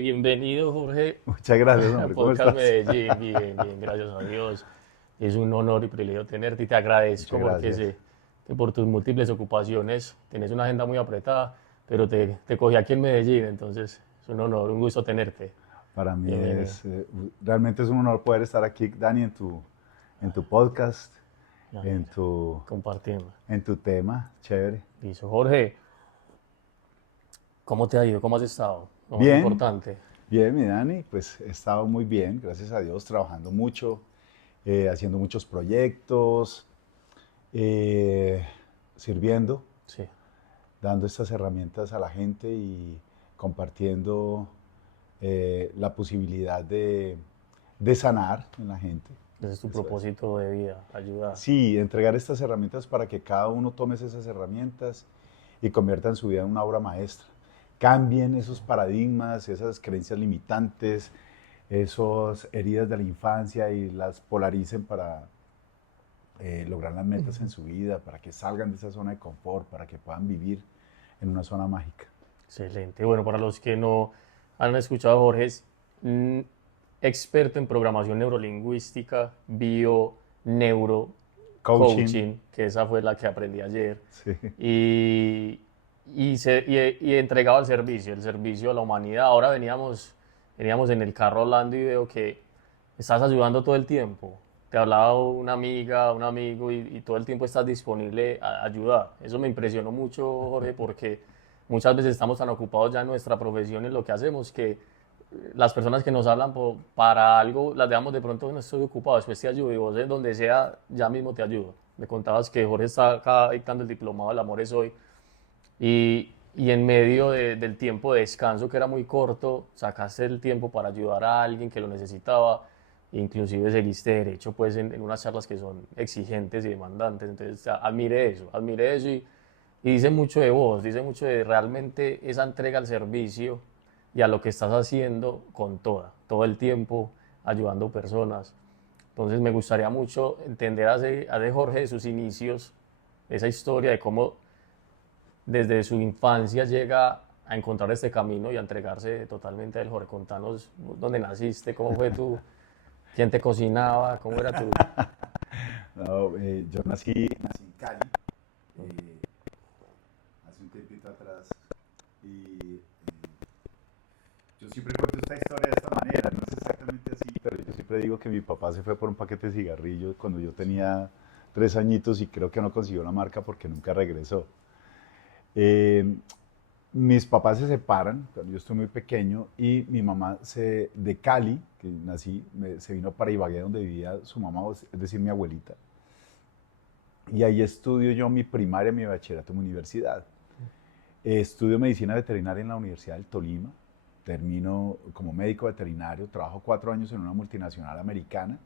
Bienvenido, Jorge, Muchas gracias, a hombre. ¿Cómo Podcast estás? Medellín. Bien, bien, gracias a Dios. Es un honor y privilegio tenerte y te agradezco Muchas porque gracias. sé que por tus múltiples ocupaciones tienes una agenda muy apretada, pero te cogí aquí en Medellín, entonces es un honor, un gusto tenerte. Para mí Bienvenido. realmente es un honor poder estar aquí, Dani, en tu podcast, Me en alegra. tu, Compartiendo. en tu tema. Chévere. Listo. Jorge, ¿cómo te ha ido? ¿Cómo has estado? Lo más Bien, importante. bien, mi Dani. Pues he estado muy bien, gracias a Dios, trabajando mucho, haciendo muchos proyectos, eh, sirviendo, Sí, dando estas herramientas a la gente y compartiendo la posibilidad de sanar en la gente. ese es tu Eso es. propósito de vida, ayudar. Sí, entregar estas herramientas para que cada uno tome esas herramientas y convierta en su vida en una obra maestra. Cambien esos paradigmas, esas creencias limitantes, esas heridas de la infancia y las polaricen para lograr las metas en su vida, para que salgan de esa zona de confort, para que puedan vivir en una zona mágica. Excelente. Bueno, para los que no han escuchado, Jorge es mm, experto en programación neurolingüística, bio, neuro, Coaching, coaching, que esa fue la que aprendí ayer, sí. y, y entregado al servicio, el servicio a la humanidad. Ahora veníamos en el carro hablando y veo que estás ayudando todo el tiempo. Te hablaba una amiga, un amigo y todo el tiempo estás disponible a ayudar. Eso me impresionó mucho, Jorge, porque muchas veces estamos tan ocupados ya en nuestra profesión, en lo que hacemos, que las personas que nos hablan para algo las dejamos de pronto, no estoy ocupado, después te ayudo y vos en donde sea, ya mismo te ayudo. Me contabas que Jorge está acá dictando el diplomado del amor es hoy y en medio del tiempo de descanso que era muy corto, sacaste el tiempo para ayudar a alguien que lo necesitaba, e inclusive seguiste derecho pues en unas charlas que son exigentes y demandantes, entonces admire eso y dice mucho de vos, dice mucho de realmente esa entrega al servicio y a lo que estás haciendo con todo el tiempo ayudando personas. Entonces me gustaría mucho entender a de Jorge de sus inicios, esa historia de cómo desde su infancia llega a encontrar este camino y a entregarse totalmente a él. Jorge, contanos dónde naciste, cómo fue tu, quién te cocinaba, cómo era tu... No, yo nací en Cali eh, hace un tiempito atrás y yo siempre cuento esta historia de esta manera, no es exactamente así, pero yo siempre digo que mi papá se fue por un paquete de cigarrillos cuando yo tenía 3 añitos y creo que no consiguió la marca porque nunca regresó. Eh, Mis papás se separan cuando yo estoy muy pequeño y mi mamá de Cali, que nací, se vino para Ibagué donde vivía su mamá, es decir, mi abuelita. Y ahí estudio yo mi primaria, mi bachillerato en mi universidad. Estudio medicina veterinaria en la Universidad del Tolima. Termino como médico veterinario, trabajo 4 años en una multinacional americana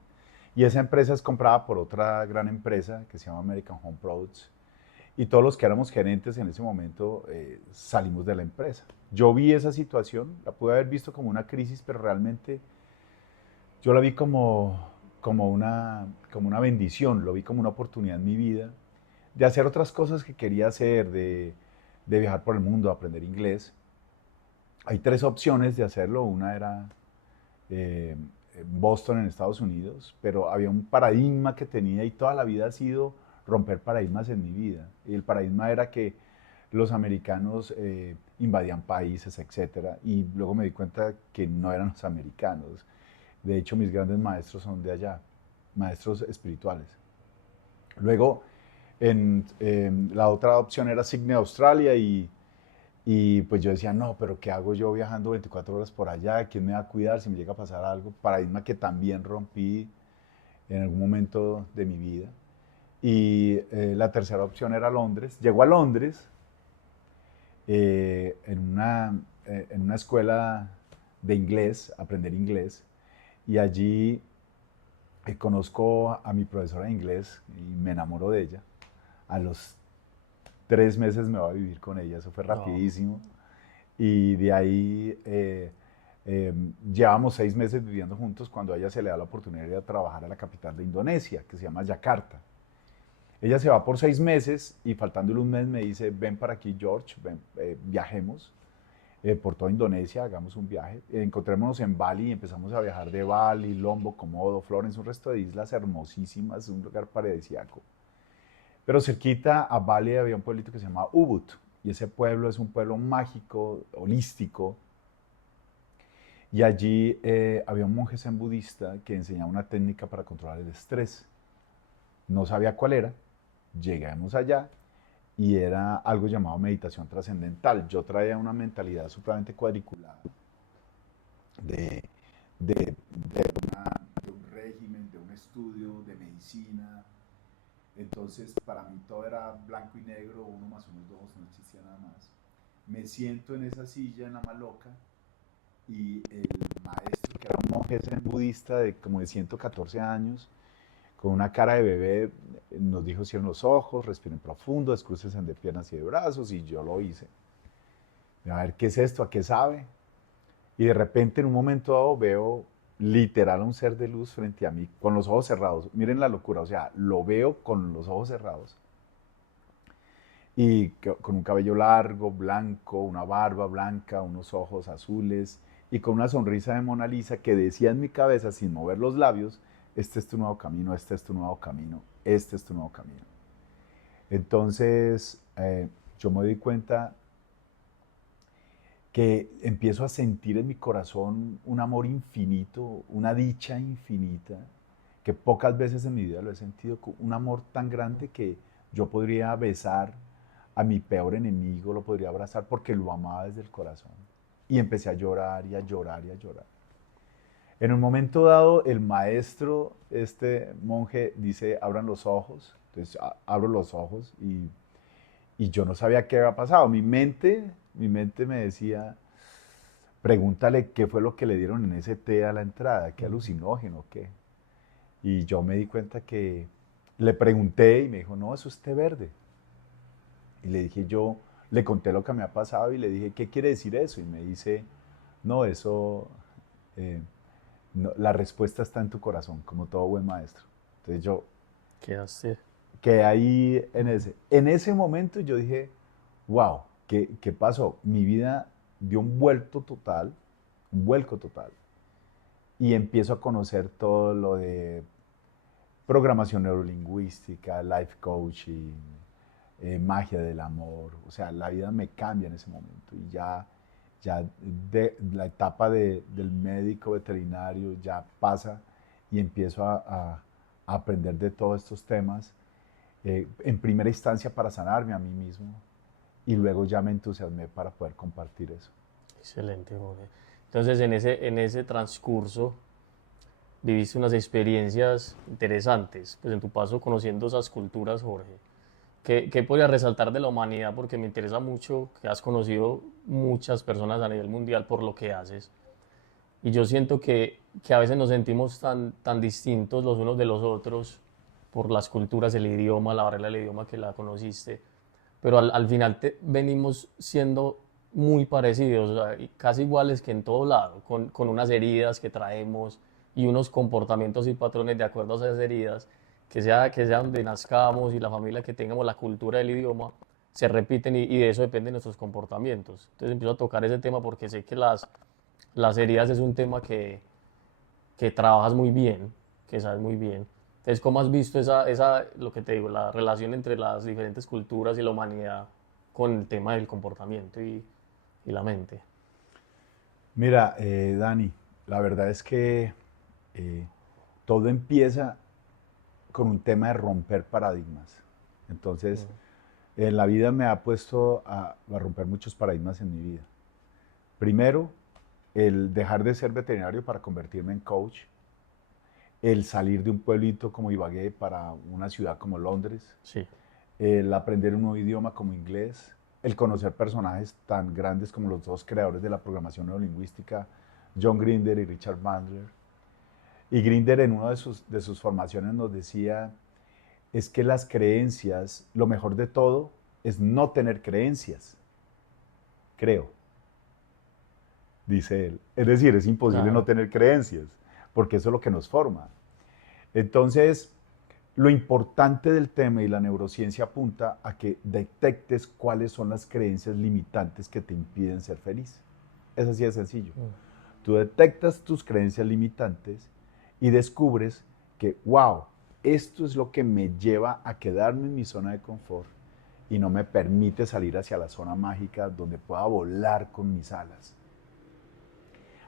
y esa empresa es comprada por otra gran empresa que se llama American Home Products y todos los que éramos gerentes en ese momento salimos de la empresa. Yo vi esa situación, la pude haber visto como una crisis, pero realmente yo la vi como una bendición, lo vi como una oportunidad en mi vida de hacer otras cosas que quería hacer, de viajar por el mundo, aprender inglés. Hay tres opciones de hacerlo. Una era eh, Boston en Estados Unidos, pero había un paradigma que tenía y toda la vida ha sido romper paradigmas en mi vida. Y el paradigma era que los americanos invadían países, etcétera, y luego me di cuenta que no eran los americanos. De hecho, mis grandes maestros son de allá, maestros espirituales. Luego, la otra opción era Sydney, Australia, y pues yo decía, no, pero ¿qué hago yo viajando 24 horas por allá? ¿Quién me va a cuidar si me llega a pasar algo? Paradigma que también rompí en algún momento de mi vida. Y la tercera opción era Londres. Llego a Londres en una escuela de inglés, aprender inglés, y allí conozco a mi profesora de inglés y me enamoro de ella. A los 3 meses me voy a vivir con ella, eso fue No, rapidísimo. Y de ahí llevamos 6 meses viviendo juntos cuando a ella se le da la oportunidad de ir a trabajar a la capital de Indonesia, que se llama Yakarta. Ella se va por 6 meses y faltándole un mes me dice, ven para aquí George, ven, viajemos. por toda Indonesia, hagamos un viaje, encontrémonos en Bali y empezamos a viajar de Bali, Lombok, Komodo, Florence, un resto de islas hermosísimas, un lugar paradisíaco. Pero cerquita a Bali había un pueblito que se llama Ubud, y ese pueblo es un pueblo mágico, holístico, y allí había un monje zen budista que enseñaba una técnica para controlar el estrés. No sabía cuál era, llegamos allá y era algo llamado meditación trascendental. Yo traía una mentalidad supremamente cuadriculada de, de un régimen, de un estudio, de medicina. Entonces, para mí todo era blanco y negro, 1 más 1 es 2, no existía nada más. Me siento en esa silla, en la maloca, y el maestro, que era un monje zen budista de como de 114 años, con una cara de bebé, nos dijo: cierren los ojos, respiren profundo, descrúcense de piernas y de brazos, y yo lo hice. A ver, ¿qué es esto? ¿A qué sabe? Y de repente, en un momento dado, veo literal un ser de luz frente a mí, con los ojos cerrados. Miren la locura, o sea, lo veo con los ojos cerrados. Y con un cabello largo, blanco, una barba blanca, unos ojos azules, y con una sonrisa de Mona Lisa que decía en mi cabeza, sin mover los labios: este es tu nuevo camino, este es tu nuevo camino, este es tu nuevo camino. Entonces, yo me doy cuenta que empiezo a sentir en mi corazón un amor infinito, una dicha infinita, que pocas veces en mi vida lo he sentido, un amor tan grande que yo podría besar a mi peor enemigo, lo podría abrazar porque lo amaba desde el corazón. Y empecé a llorar y a llorar y a llorar. En un momento dado, el maestro, este monje, dice: abran los ojos. Entonces abro los ojos y yo no sabía qué había pasado. Mi mente me decía: pregúntale qué fue lo que le dieron en ese té a la entrada, qué alucinógeno, qué. Y yo me di cuenta que le pregunté y me dijo: no, eso es té verde. Y le dije yo, le conté lo que me ha pasado y le dije: ¿qué quiere decir eso? Y me dice: no, eso, eh, no, la respuesta está en tu corazón, como todo buen maestro. Entonces yo Quedaste. quedé ahí en ese momento. Yo dije: wow, ¿qué pasó? Mi vida dio un vuelco total. Y empiezo a conocer todo lo de programación neurolingüística, life coaching, magia del amor. O sea, la vida me cambia en ese momento y ya de la etapa del médico veterinario ya pasa y empiezo a aprender de todos estos temas, en primera instancia para sanarme a mí mismo, y luego ya me entusiasmé para poder compartir eso. Excelente, Jorge. Entonces, en ese transcurso viviste unas experiencias interesantes, pues en tu paso conociendo esas culturas, Jorge. ¿Qué podrías resaltar de la humanidad? Porque me interesa mucho que has conocido muchas personas a nivel mundial por lo que haces. Y yo siento que a veces nos sentimos tan distintos los unos de los otros por las culturas, el idioma, la barrera del idioma que la conociste. Pero al final venimos siendo muy parecidos, o sea, y casi iguales que en todo lado, con unas heridas que traemos y unos comportamientos y patrones de acuerdo a esas heridas, que sea donde nazcamos y la familia que tengamos, la cultura del idioma, se repiten y de eso dependen nuestros comportamientos. Entonces empiezo a tocar ese tema porque sé que las heridas es un tema que trabajas muy bien, que sabes muy bien. Entonces, ¿cómo has visto lo que te digo, la relación entre las diferentes culturas y la humanidad con el tema del comportamiento y la mente? Mira, Dani, la verdad es que eh, todo empieza con un tema de romper paradigmas. Entonces, en la vida me ha puesto a romper muchos paradigmas en mi vida. Primero, el dejar de ser veterinario para convertirme en coach, el salir de un pueblito como Ibagué para una ciudad como Londres, Sí, el aprender un nuevo idioma como inglés, el conocer personajes tan grandes como los dos creadores de la programación neurolingüística, John Grinder y Richard Bandler. Y Grinder, en una de sus formaciones, nos decía: es que las creencias, lo mejor de todo es no tener creencias, creo, dice él. Es decir, es imposible no claro. tener creencias, porque eso es lo que nos forma. Entonces, lo importante del tema, y la neurociencia apunta a que detectes cuáles son las creencias limitantes que te impiden ser feliz. Es así de sencillo. Mm. Tú detectas tus creencias limitantes y descubres que, wow, esto es lo que me lleva a quedarme en mi zona de confort y no me permite salir hacia la zona mágica donde pueda volar con mis alas.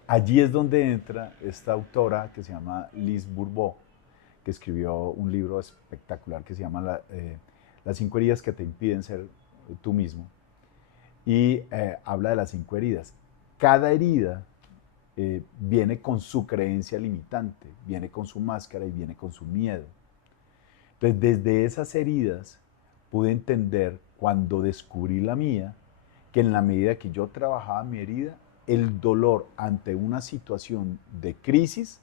Allí es donde entra esta autora que se llama Liz Bourbeau, que escribió un libro espectacular que se llama Las 5 heridas que te impiden ser tú mismo. Y habla de las 5 heridas. Cada herida viene con su creencia limitante, viene con su máscara y viene con su miedo. Entonces, desde esas heridas pude entender, cuando descubrí la mía, que en la medida que yo trabajaba mi herida, el dolor ante una situación de crisis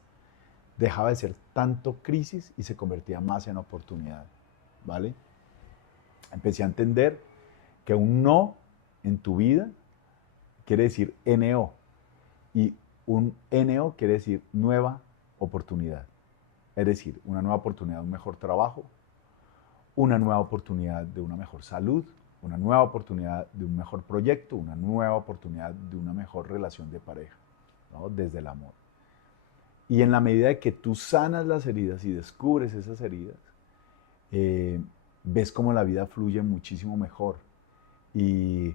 dejaba de ser tanto crisis y se convertía más en oportunidad, ¿vale? Empecé a entender que un no en tu vida quiere decir NO, y un NO quiere decir nueva oportunidad. Es decir, una nueva oportunidad de un mejor trabajo, una nueva oportunidad de una mejor salud, una nueva oportunidad de un mejor proyecto, una nueva oportunidad de una mejor relación de pareja, ¿no? Desde el amor. Y en la medida de que tú sanas las heridas y descubres esas heridas, ves cómo la vida fluye muchísimo mejor. Y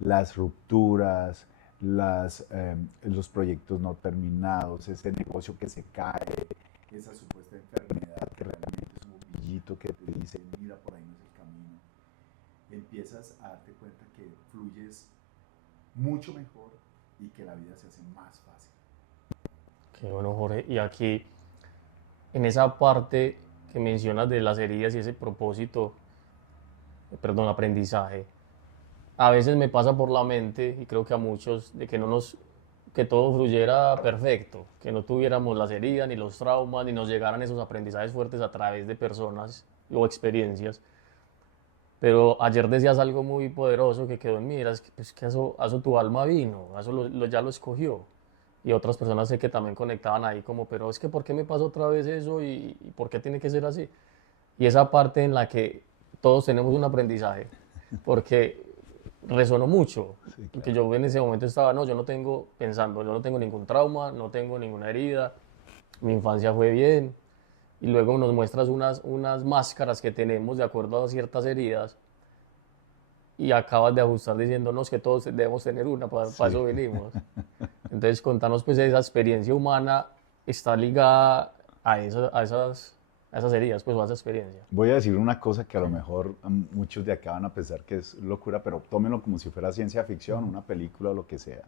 las rupturas, los proyectos no terminados, ese negocio que se cae, esa supuesta enfermedad que realmente es un bombillito que te dice, mira, por ahí no es el camino, empiezas a darte cuenta que fluyes mucho mejor y que la vida se hace más fácil. Qué bueno, Jorge. Y aquí, en esa parte que mencionas de las heridas y ese propósito, perdón, aprendizaje, a veces me pasa por la mente, y creo que a muchos, de que no nos, que todo fluyera perfecto, que no tuviéramos las heridas ni los traumas, ni nos llegaran esos aprendizajes fuertes a través de personas o experiencias. Pero ayer decías algo muy poderoso que quedó en mí, era que, pues, que a eso tu alma vino, a eso ya lo escogió. Y otras personas sé que también conectaban ahí como, pero es que ¿por qué me pasa otra vez eso y por qué tiene que ser así? Y esa parte en la que todos tenemos un aprendizaje, porque resonó mucho, Sí, porque claro. yo en ese momento estaba, no, yo no tengo, pensando, yo no tengo ningún trauma, no tengo ninguna herida, mi infancia fue bien, y luego nos muestras unas máscaras que tenemos de acuerdo a ciertas heridas, y acabas de ajustar diciéndonos que todos debemos tener una, para Sí. eso venimos. Entonces, contanos pues esa experiencia humana está ligada a esas heridas, pues, o a esa experiencia. Voy a decir una cosa que a lo mejor muchos de acá van a pensar que es locura, pero tómenlo como si fuera ciencia ficción, una película o lo que sea.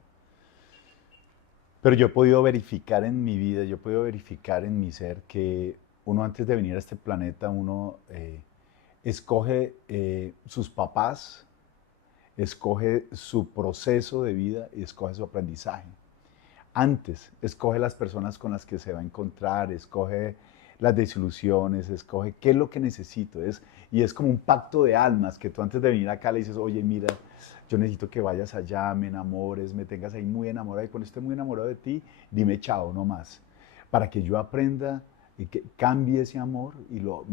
Pero yo he podido verificar en mi vida, yo he podido verificar en mi ser que uno, antes de venir a este planeta, uno escoge sus papás, escoge su proceso de vida y escoge su aprendizaje. Antes, escoge las personas con las que se va a encontrar, escoge las desilusiones, escoge qué es lo que necesito. Y es como un pacto de almas que tú, antes de venir acá, le dices, oye, mira, yo necesito que vayas allá, me enamores, me tengas ahí muy enamorado, y cuando esté muy enamorado de ti, dime chao, no más. Para que yo aprenda y que cambie ese amor y lo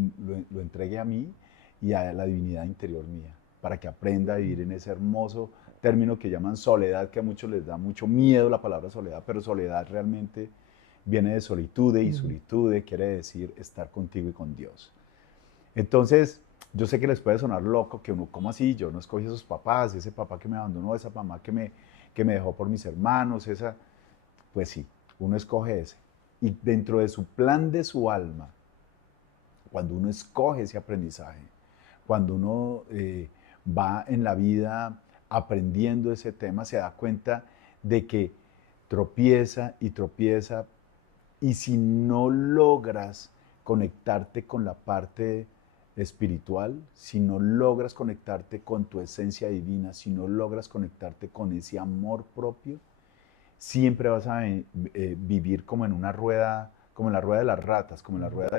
entregue a mí y a la divinidad interior mía, para que aprenda a vivir en ese hermoso término que llaman soledad, que a muchos les da mucho miedo la palabra soledad, pero soledad realmente viene de solitude, y solitude quiere decir estar contigo y con Dios. Entonces, yo sé que les puede sonar loco, que uno, ¿cómo así? Yo no escogí a esos papás, ese papá que me abandonó, esa mamá que me dejó por mis hermanos, pues sí, uno escoge ese. Y dentro de su plan de su alma, cuando uno escoge ese aprendizaje, cuando uno va en la vida aprendiendo ese tema, se da cuenta de que tropieza y tropieza, y si no logras conectarte con la parte espiritual, si no logras conectarte con tu esencia divina, si no logras conectarte con ese amor propio, siempre vas a vivir como en una rueda, como en la rueda de las ratas, como en la rueda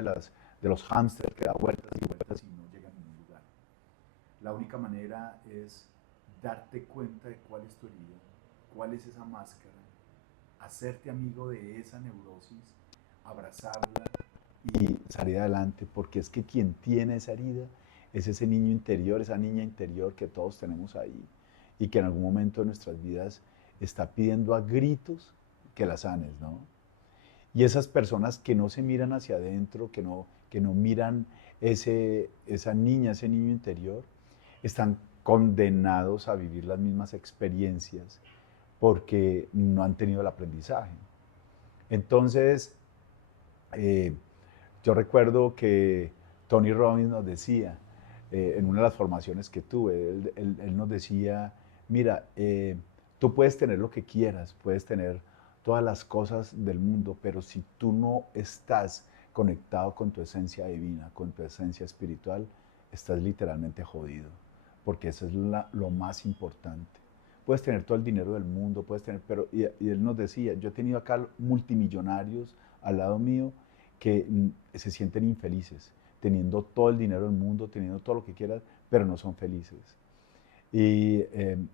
de los hámsters que da vueltas y vueltas y no llega a ningún lugar. La única manera es darte cuenta de cuál es tu herida, cuál es esa máscara, hacerte amigo de esa neurosis, abrazarla y salir adelante, porque es que quien tiene esa herida es ese niño interior, esa niña interior que todos tenemos ahí y que en algún momento de nuestras vidas está pidiendo a gritos que la sanes, ¿no? Y esas personas que no se miran hacia adentro, que no miran esa niña, ese niño interior, están condenados a vivir las mismas experiencias porque no han tenido el aprendizaje. Entonces, eh, yo recuerdo que Tony Robbins nos decía, en una de las formaciones que tuve, él nos decía, mira, tú puedes tener lo que quieras, puedes tener todas las cosas del mundo, pero si tú no estás conectado con tu esencia divina, con tu esencia espiritual, estás literalmente jodido, porque eso es lo más importante. Puedes tener todo el dinero del mundo, puedes tener, pero, y él nos decía, yo he tenido acá multimillonarios al lado mío que se sienten infelices, teniendo todo el dinero del mundo, teniendo todo lo que quieras, pero no son felices. Y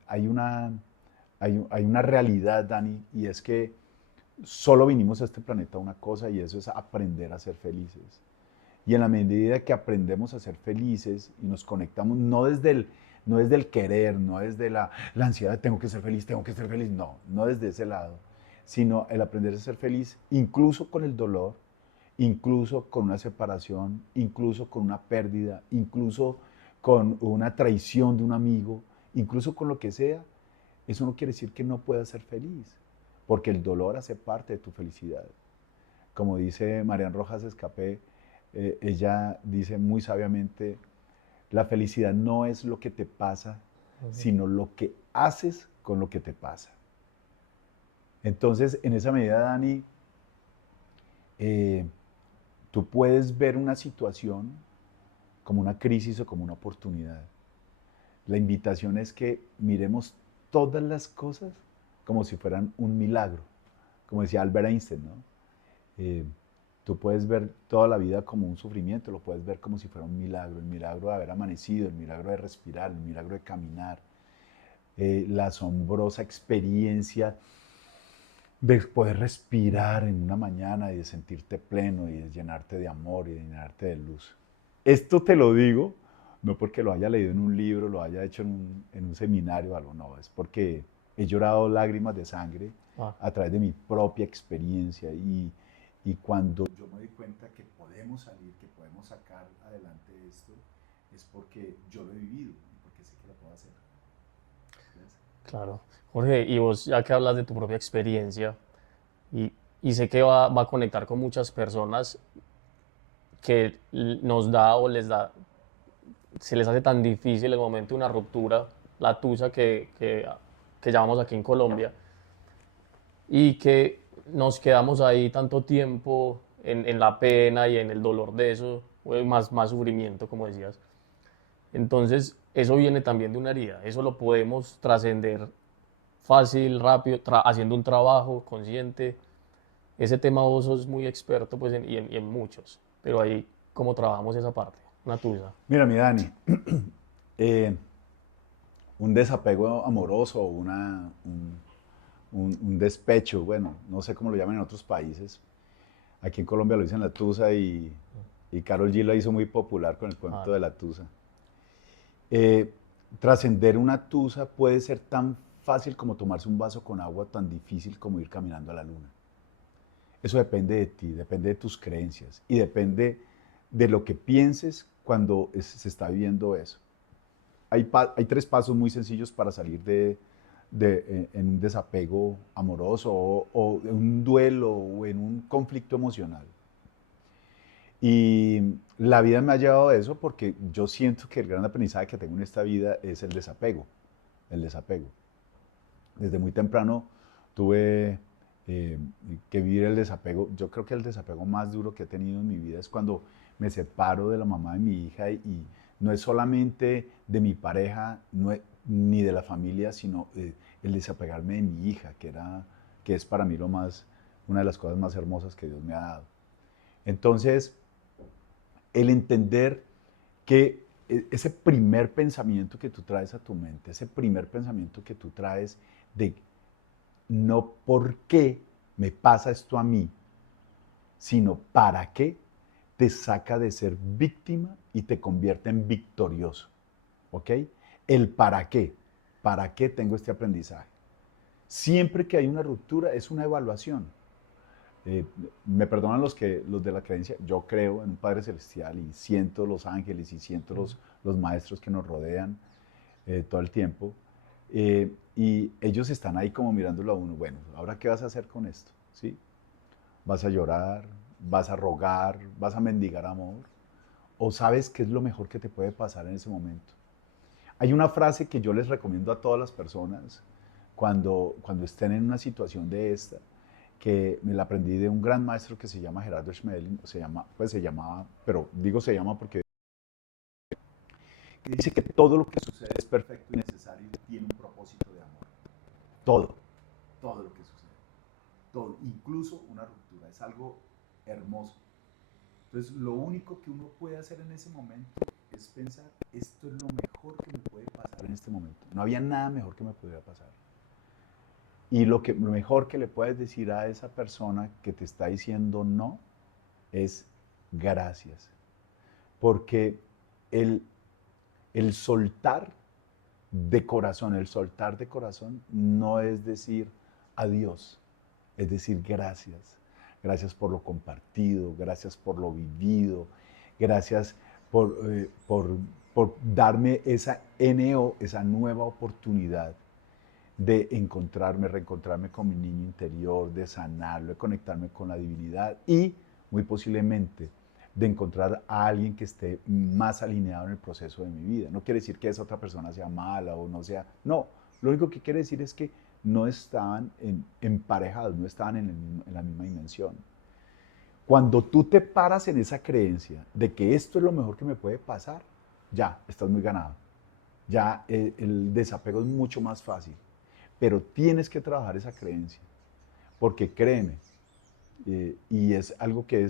hay una realidad, Dani, y es que solo vinimos a este planeta a una cosa, y eso es aprender a ser felices. Y en la medida que aprendemos a ser felices y nos conectamos, no desde el querer, no desde la ansiedad de tengo que ser feliz, no, no desde ese lado, sino el aprender a ser feliz, incluso con el dolor, incluso con una separación, incluso con una pérdida, incluso con una traición de un amigo, incluso con lo que sea, eso no quiere decir que no puedas ser feliz, porque el dolor hace parte de tu felicidad. Como dice Marian Rojas Escapé, ella dice muy sabiamente, la felicidad no es lo que te pasa, sino lo que haces con lo que te pasa. Entonces, en esa medida, Dani, tú puedes ver una situación como una crisis o como una oportunidad. La invitación es que miremos todas las cosas como si fueran un milagro, como decía Albert Einstein, ¿no? Tú puedes ver toda la vida como un sufrimiento, lo puedes ver como si fuera un milagro, el milagro de haber amanecido, el milagro de respirar, el milagro de caminar, la asombrosa experiencia de poder respirar en una mañana y de sentirte pleno y de llenarte de amor y de llenarte de luz. Esto te lo digo, no porque lo haya leído en un libro, lo haya hecho en un seminario o algo, no, es porque he llorado lágrimas de sangre Ah, a través de mi propia experiencia y cuando yo me doy cuenta que podemos salir, que podemos sacar adelante esto, es porque yo lo he vivido y porque sé que lo puedo hacer. ¿Ves? claro. Jorge, y vos ya que hablas de tu propia experiencia, y, y sé que va a conectar con muchas personas que nos da o les da, se les hace tan difícil el momento de una ruptura, la tusa que llamamos aquí en Colombia, y que nos quedamos ahí tanto tiempo en la pena y en el dolor de eso, o más sufrimiento, como decías. Entonces, eso viene también de una herida, eso lo podemos trascender fácil, rápido, haciendo un trabajo consciente. Ese tema vos sos muy experto pues, y en muchos, pero ahí, ¿cómo trabajamos esa parte? Una tusa. Mira, mi Dani, eh, un desapego amoroso o un despecho, bueno, no sé cómo lo llaman en otros países. Aquí en Colombia lo dicen la tusa y Karol G la hizo muy popular con el Ah, cuento de la tusa. Eh, Trascender una tusa puede ser tan fácil como tomarse un vaso con agua, tan difícil como ir caminando a la luna. Eso depende de ti, depende de tus creencias y depende de lo que pienses cuando se está viviendo eso. Hay tres pasos muy sencillos para salir en un desapego amoroso o en un duelo o en un conflicto emocional. Y la vida me ha llevado a eso porque yo siento que el gran aprendizaje que tengo en esta vida es el desapego, el desapego. Desde muy temprano tuve que vivir el desapego. Yo creo que el desapego más duro que he tenido en mi vida es cuando me separo de la mamá de mi hija y no es solamente de mi pareja ni de la familia, sino el desapegarme de mi hija, que es para mí una de las cosas más hermosas que Dios me ha dado. Entonces, el entender que ese primer pensamiento que tú traes a tu mente, ese primer pensamiento que tú traes de no por qué me pasa esto a mí, sino para qué, te saca de ser víctima y te convierte en victorioso. ¿Ok? El para qué tengo este aprendizaje. Siempre que hay una ruptura es una evaluación. Me perdonan los de la creencia, yo creo en un Padre Celestial y siento los ángeles y siento los maestros que nos rodean todo el tiempo. Y ellos están ahí como mirándolo a uno. Bueno, ¿ahora qué vas a hacer con esto? ¿Sí? ¿Vas a llorar? ¿Vas a rogar? ¿Vas a mendigar amor? ¿O sabes qué es lo mejor que te puede pasar en ese momento? Hay una frase que yo les recomiendo a todas las personas cuando estén en una situación de esta, que me la aprendí de un gran maestro que se llama Gerardo Schmeling, se llamaba, pero digo se llama porque dice que todo lo que sucede es perfecto y necesario y tiene un propósito de amor. Todo, todo lo que sucede. Todo, incluso una ruptura, es algo hermoso. Entonces, lo único que uno puede hacer en ese momento es pensar, esto es lo mejor que me puede pasar en este momento. No había nada mejor que me pudiera pasar. Y lo mejor que le puedes decir a esa persona que te está diciendo no es gracias. Porque el, el soltar de corazón no es decir adiós, es decir gracias. Gracias por lo compartido, gracias por lo vivido, gracias por darme esa esa nueva oportunidad de reencontrarme con mi niño interior, de sanarlo, de conectarme con la divinidad y, muy posiblemente, de encontrar a alguien que esté más alineado en el proceso de mi vida. No quiere decir que esa otra persona sea mala o no sea... No, lo único que quiere decir es que no estaban emparejados, no estaban en la misma dimensión. Cuando tú te paras en esa creencia de que esto es lo mejor que me puede pasar, ya, estás muy ganado. Ya el desapego es mucho más fácil. Pero tienes que trabajar esa creencia, porque créeme, y es algo que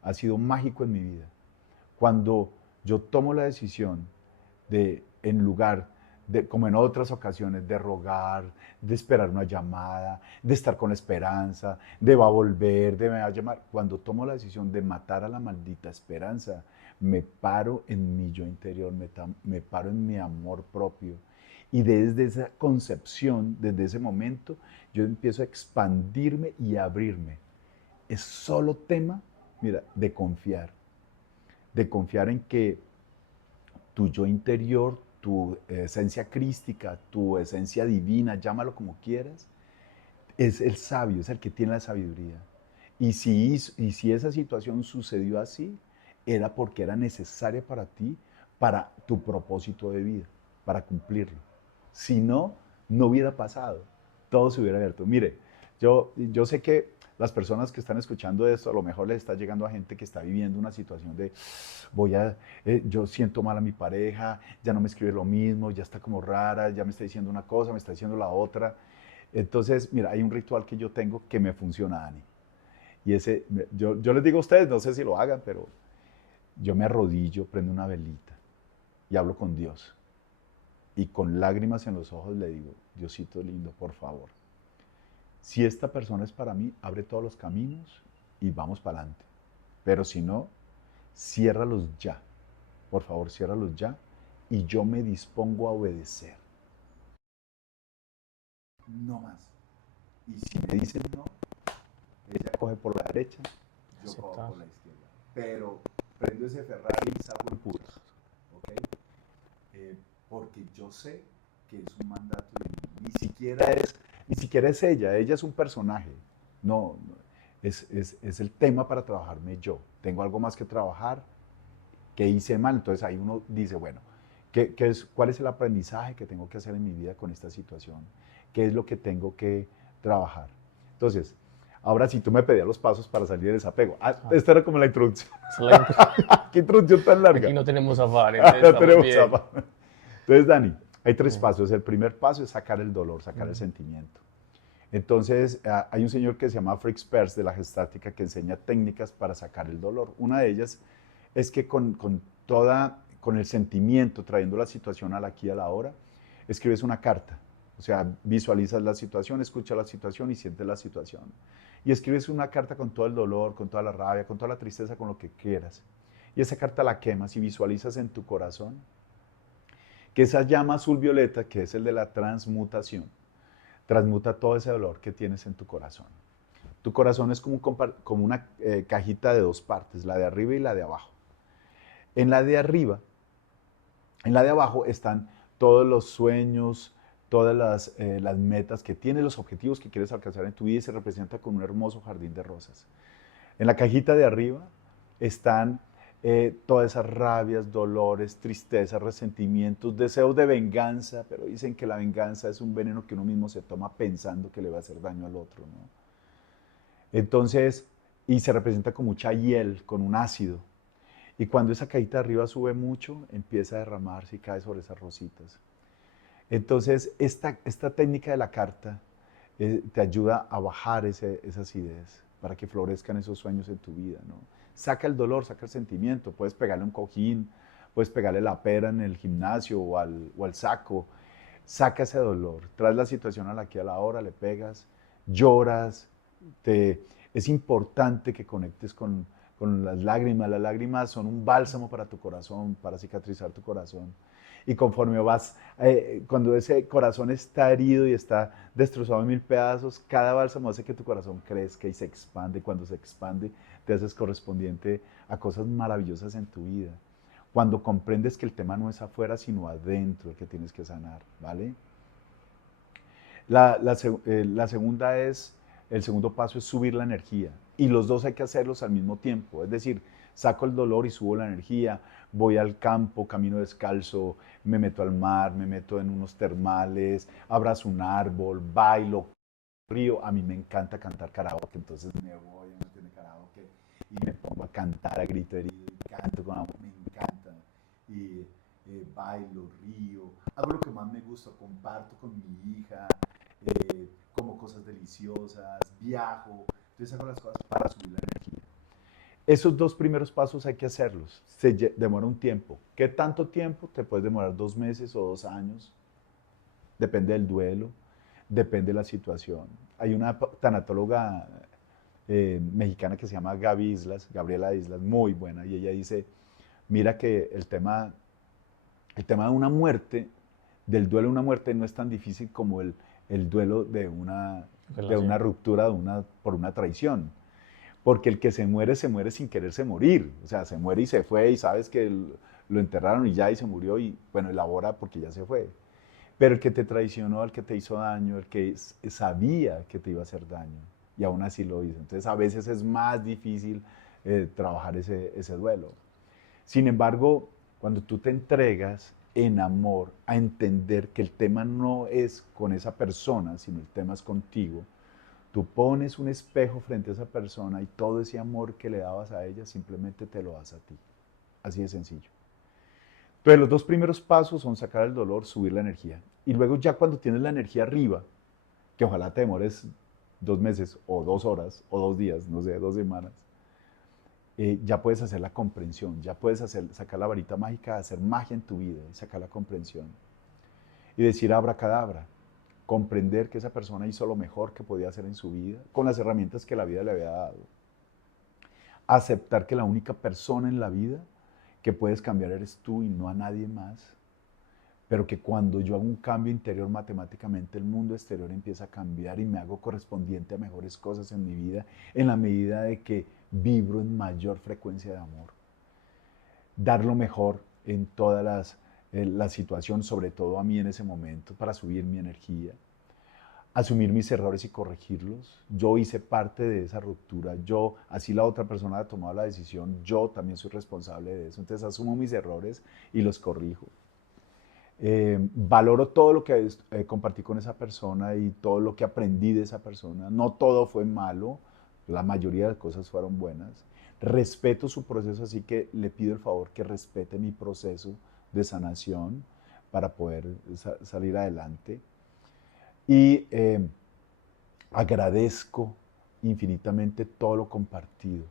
ha sido mágico en mi vida. Cuando yo tomo la decisión de, en lugar de, como en otras ocasiones, de rogar, de esperar una llamada, de estar con esperanza, de va a volver, de me va a llamar, cuando tomo la decisión de matar a la maldita esperanza, me paro en mi yo interior, me paro en mi amor propio. Y desde esa concepción, desde ese momento, yo empiezo a expandirme y a abrirme. Es solo tema, mira, de confiar en que tu yo interior, tu esencia crística, tu esencia divina, llámalo como quieras, es el sabio, es el que tiene la sabiduría. Y si esa situación sucedió así, era porque era necesaria para ti, para tu propósito de vida, para cumplirlo. Si no, no hubiera pasado, todo se hubiera abierto. Mire, yo sé que las personas que están escuchando esto, a lo mejor les está llegando a gente que está viviendo una situación de, yo siento mal a mi pareja, ya no me escribe lo mismo, ya está como rara, ya me está diciendo una cosa, me está diciendo la otra. Entonces, mira, hay un ritual que yo tengo que me funciona, Dani. Y yo les digo a ustedes, no sé si lo hagan, pero yo me arrodillo, prendo una velita y hablo con Dios. Y con lágrimas en los ojos le digo, Diosito lindo, por favor, si esta persona es para mí, abre todos los caminos y vamos para adelante. Pero si no, ciérralos ya. Por favor, ciérralos ya. Y yo me dispongo a obedecer. No más. Y si me dicen no, ella coge por la derecha, yo cojo por la izquierda. Pero prendo ese Ferrari y salgo en pura. ¿Ok? Porque yo sé que es un mandato de mí. Ni siquiera es ella es un personaje. No, es el tema para trabajarme yo. Tengo algo más que trabajar, que hice mal. Entonces ahí uno dice, bueno, ¿cuál es el aprendizaje que tengo que hacer en mi vida con esta situación? ¿Qué es lo que tengo que trabajar? Entonces, ahora sí, tú me pedías los pasos para salir del desapego. Esta era como la introducción. ¿Qué introducción tan larga? Aquí no tenemos afán, No tenemos afán. Entonces, Dani, hay 3 pasos. El primer paso es sacar el dolor, sacar el sentimiento. Entonces, hay un señor que se llama Fritz Perls de la Gestáltica que enseña técnicas para sacar el dolor. Una de ellas es que con el sentimiento, trayendo la situación al aquí y a la ahora, escribes una carta. O sea, visualizas la situación, escuchas la situación y sientes la situación. Y escribes una carta con todo el dolor, con toda la rabia, con toda la tristeza, con lo que quieras. Y esa carta la quemas y visualizas en tu corazón que esa llama azul violeta, que es el de la transmutación, transmuta todo ese dolor que tienes en tu corazón. Tu corazón es como una cajita de dos partes, la de arriba y la de abajo. En la de arriba, en la de abajo están todos los sueños, todas las metas que tienes, los objetivos que quieres alcanzar en tu vida y se representa con un hermoso jardín de rosas. En la cajita de arriba están todas esas rabias, dolores, tristezas, resentimientos, deseos de venganza, pero dicen que la venganza es un veneno que uno mismo se toma pensando que le va a hacer daño al otro, ¿no? Entonces, y se representa con mucha hiel, con un ácido. Y cuando esa cajita de arriba sube mucho, empieza a derramarse y cae sobre esas rositas. Entonces, esta técnica de la carta te ayuda a bajar esas ideas para que florezcan esos sueños en tu vida, ¿no? Saca el dolor, saca el sentimiento. Puedes pegarle un cojín, puedes pegarle la pera en el gimnasio o al saco. Saca ese dolor, traes la situación a la aquí a la hora, le pegas, lloras. Te, es importante que conectes con las lágrimas. Las lágrimas son un bálsamo para tu corazón, para cicatrizar tu corazón. Y conforme vas, cuando ese corazón está herido y está destrozado en mil pedazos, cada bálsamo hace que tu corazón crezca y se expande. Cuando se expande, te haces correspondiente a cosas maravillosas en tu vida. Cuando comprendes que el tema no es afuera, sino adentro, el que tienes que sanar, ¿vale? La segunda es, el segundo paso es subir la energía. Y los dos hay que hacerlos al mismo tiempo. Es decir, saco el dolor y subo la energía, voy al campo, camino descalzo, me meto al mar, me meto en unos termales, abrazo un árbol, bailo, río. A mí me encanta cantar karaoke, entonces me voy a meter en karaoke y me pongo a cantar a grito herido y canto con amor, me encanta. Y bailo, río, hago lo que más me gusta, comparto con mi hija, como cosas deliciosas, viajo, entonces hago las cosas para subir la energía. Esos dos primeros pasos hay que hacerlos, demora un tiempo. ¿Qué tanto tiempo? Te puedes demorar 2 meses o 2 años, depende del duelo, depende de la situación. Hay una tanatóloga mexicana que se llama Gaby Islas, Gabriela Islas, muy buena, y ella dice, mira que el tema de una muerte, del duelo de una muerte, no es tan difícil como el duelo de una Relación. ruptura por una traición. Porque el que se muere sin quererse morir. O sea, se muere y se fue y sabes que lo enterraron y ya y se murió y bueno, elabora porque ya se fue. Pero el que te traicionó, el que te hizo daño, el que sabía que te iba a hacer daño y aún así lo hizo. Entonces a veces es más difícil trabajar ese duelo. Sin embargo, cuando tú te entregas en amor a entender que el tema no es con esa persona, sino el tema es contigo, tú pones un espejo frente a esa persona y todo ese amor que le dabas a ella simplemente te lo das a ti. Así de sencillo. Entonces los dos primeros pasos son sacar el dolor, subir la energía. Y luego ya cuando tienes la energía arriba, que ojalá te demores 2 meses o 2 horas o 2 días, no sé, 2 semanas, ya puedes hacer la comprensión, ya puedes sacar la varita mágica, hacer magia en tu vida y sacar la comprensión. Y decir abracadabra, comprender que esa persona hizo lo mejor que podía hacer en su vida, con las herramientas que la vida le había dado. Aceptar que la única persona en la vida que puedes cambiar eres tú y no a nadie más. Pero que cuando yo hago un cambio interior matemáticamente el mundo exterior empieza a cambiar y me hago correspondiente a mejores cosas en mi vida en la medida de que vibro en mayor frecuencia de amor. Dar lo mejor en todas las situaciones, sobre todo a mí en ese momento, para subir mi energía. Asumir mis errores y corregirlos. Yo hice parte de esa ruptura. Yo, así la otra persona ha tomado la decisión, yo también soy responsable de eso. Entonces asumo mis errores y los corrijo. Valoro todo lo que compartí con esa persona y todo lo que aprendí de esa persona. No todo fue malo, la mayoría de cosas fueron buenas. Respeto su proceso, así que le pido el favor que respete mi proceso de sanación para poder salir adelante. Y agradezco infinitamente todo lo compartido.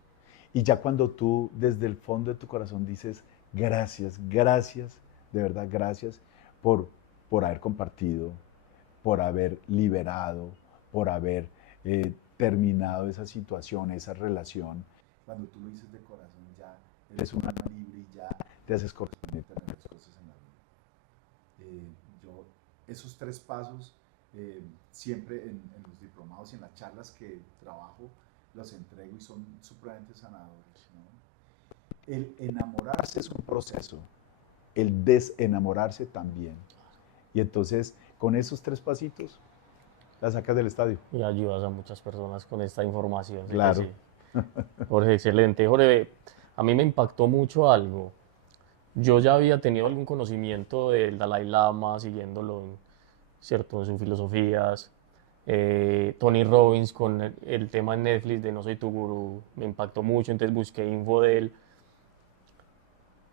Y ya cuando tú desde el fondo de tu corazón dices, gracias, gracias, de verdad, gracias por haber compartido, por haber liberado, por haber terminado esa situación, esa relación. Cuando tú lo dices de corazón, ya eres un alma libre y ya te haces correspondiente a las cosas en la vida. Yo, esos 3 pasos siempre en los diplomados y en las charlas que trabajo, los entrego y son supremamente sanadores, ¿no? El enamorarse es un proceso, el desenamorarse también. Y entonces, con esos 3 pasitos, la sacas del estadio. Y ayudas a muchas personas con esta información, sé que Claro. sí. Jorge, excelente. Jorge, a mí me impactó mucho algo. Yo ya había tenido algún conocimiento del Dalai Lama, siguiéndolo cierto, en sus filosofías. Tony Robbins con el tema en Netflix de No soy tu gurú me impactó mucho, entonces busqué info de él.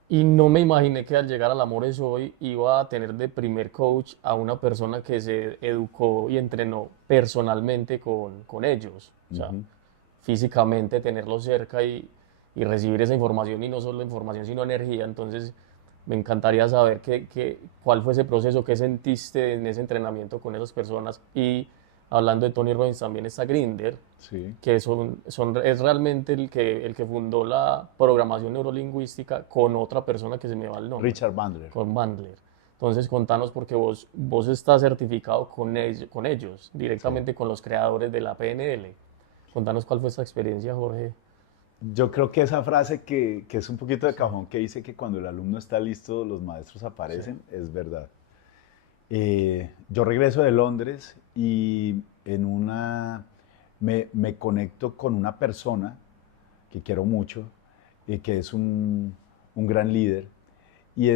Y no me imaginé que al llegar al Amores Hoy iba a tener de primer coach a una persona que se educó y entrenó personalmente con ellos. O sea, Ujú. físicamente tenerlos cerca y recibir esa información y no solo información sino energía. Entonces me encantaría saber cuál fue ese proceso, qué sentiste en ese entrenamiento con esas personas. Y hablando de Tony Robbins también está Grinder, Sí. que es realmente el que fundó la programación neurolingüística con otra persona que se me va el nombre, Richard Bandler. con Bandler. Entonces contanos porque vos estás certificado con ellos, Sí. directamente con los creadores de la PNL. Contanos cuál fue esta experiencia, Jorge. Yo creo que esa frase que es un poquito de Sí, cajón que dice que cuando el alumno está listo, los maestros sí. aparecen, es verdad. Yo regreso de Londres y me conecto con una persona que quiero mucho, que es un gran líder, y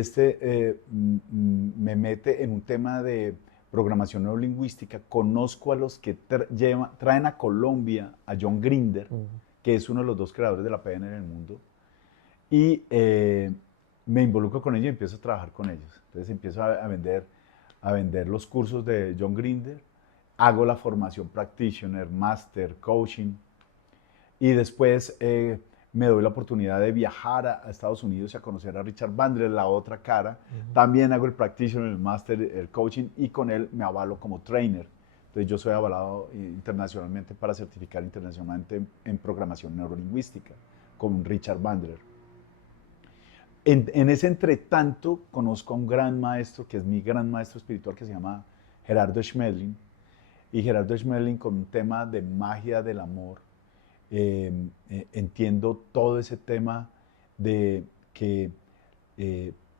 me mete en un tema de programación neurolingüística. Conozco a los que traen a Colombia a John Grinder, Ujú. que es uno de los 2 creadores de la PN en el mundo, y me involucro con ellos y empiezo a trabajar con ellos. Entonces empiezo a vender los cursos de John Grinder, hago la formación practitioner, master, coaching, y después me doy la oportunidad de viajar a Estados Unidos y a conocer a Richard Bandler, la otra cara. También hago el practitioner, el master, el coaching, y con él me avalo como trainer. Entonces yo soy avalado internacionalmente para certificar internacionalmente en programación neurolingüística con Richard Bandler. En ese entretanto conozco a un gran maestro, que es mi gran maestro espiritual, que se llama Gerardo Schmeling. Y Gerardo Schmeling, con un tema de magia del amor, entiendo todo ese tema de que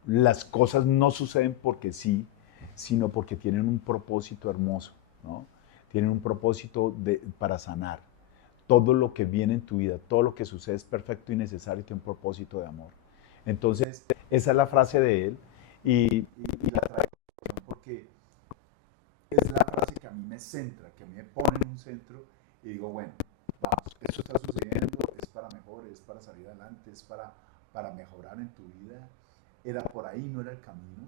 las cosas no suceden porque sí, sino porque tienen un propósito hermoso, ¿no? Tienen un propósito para sanar. Todo lo que viene en tu vida, todo lo que sucede es perfecto y necesario y tiene un propósito de amor. Entonces, esa es la frase de él y la traigo porque es la frase que a mí me centra, que a mí me pone en un centro y digo, bueno, vamos, eso está sucediendo, es para mejor, es para salir adelante, es para mejorar en tu vida. Era por ahí, no era el camino.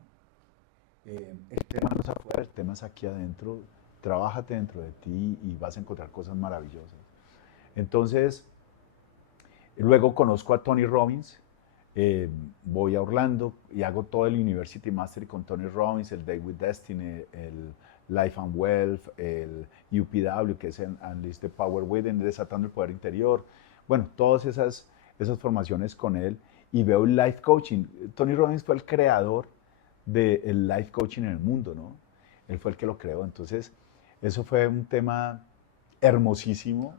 El tema no es afuera, el tema es aquí adentro. Trabájate dentro de ti y vas a encontrar cosas maravillosas. Entonces, luego conozco a Tony Robbins, voy a Orlando y hago todo el University Mastery con Tony Robbins, el Day with Destiny, el Life and Wealth, el UPW, que es Unleash the Power Within, Desatando el Poder Interior. Bueno, todas esas formaciones con él, y veo el Life Coaching. Tony Robbins fue el creador del Life Coaching en el mundo, ¿no? Él fue el que lo creó. Entonces, eso fue un tema hermosísimo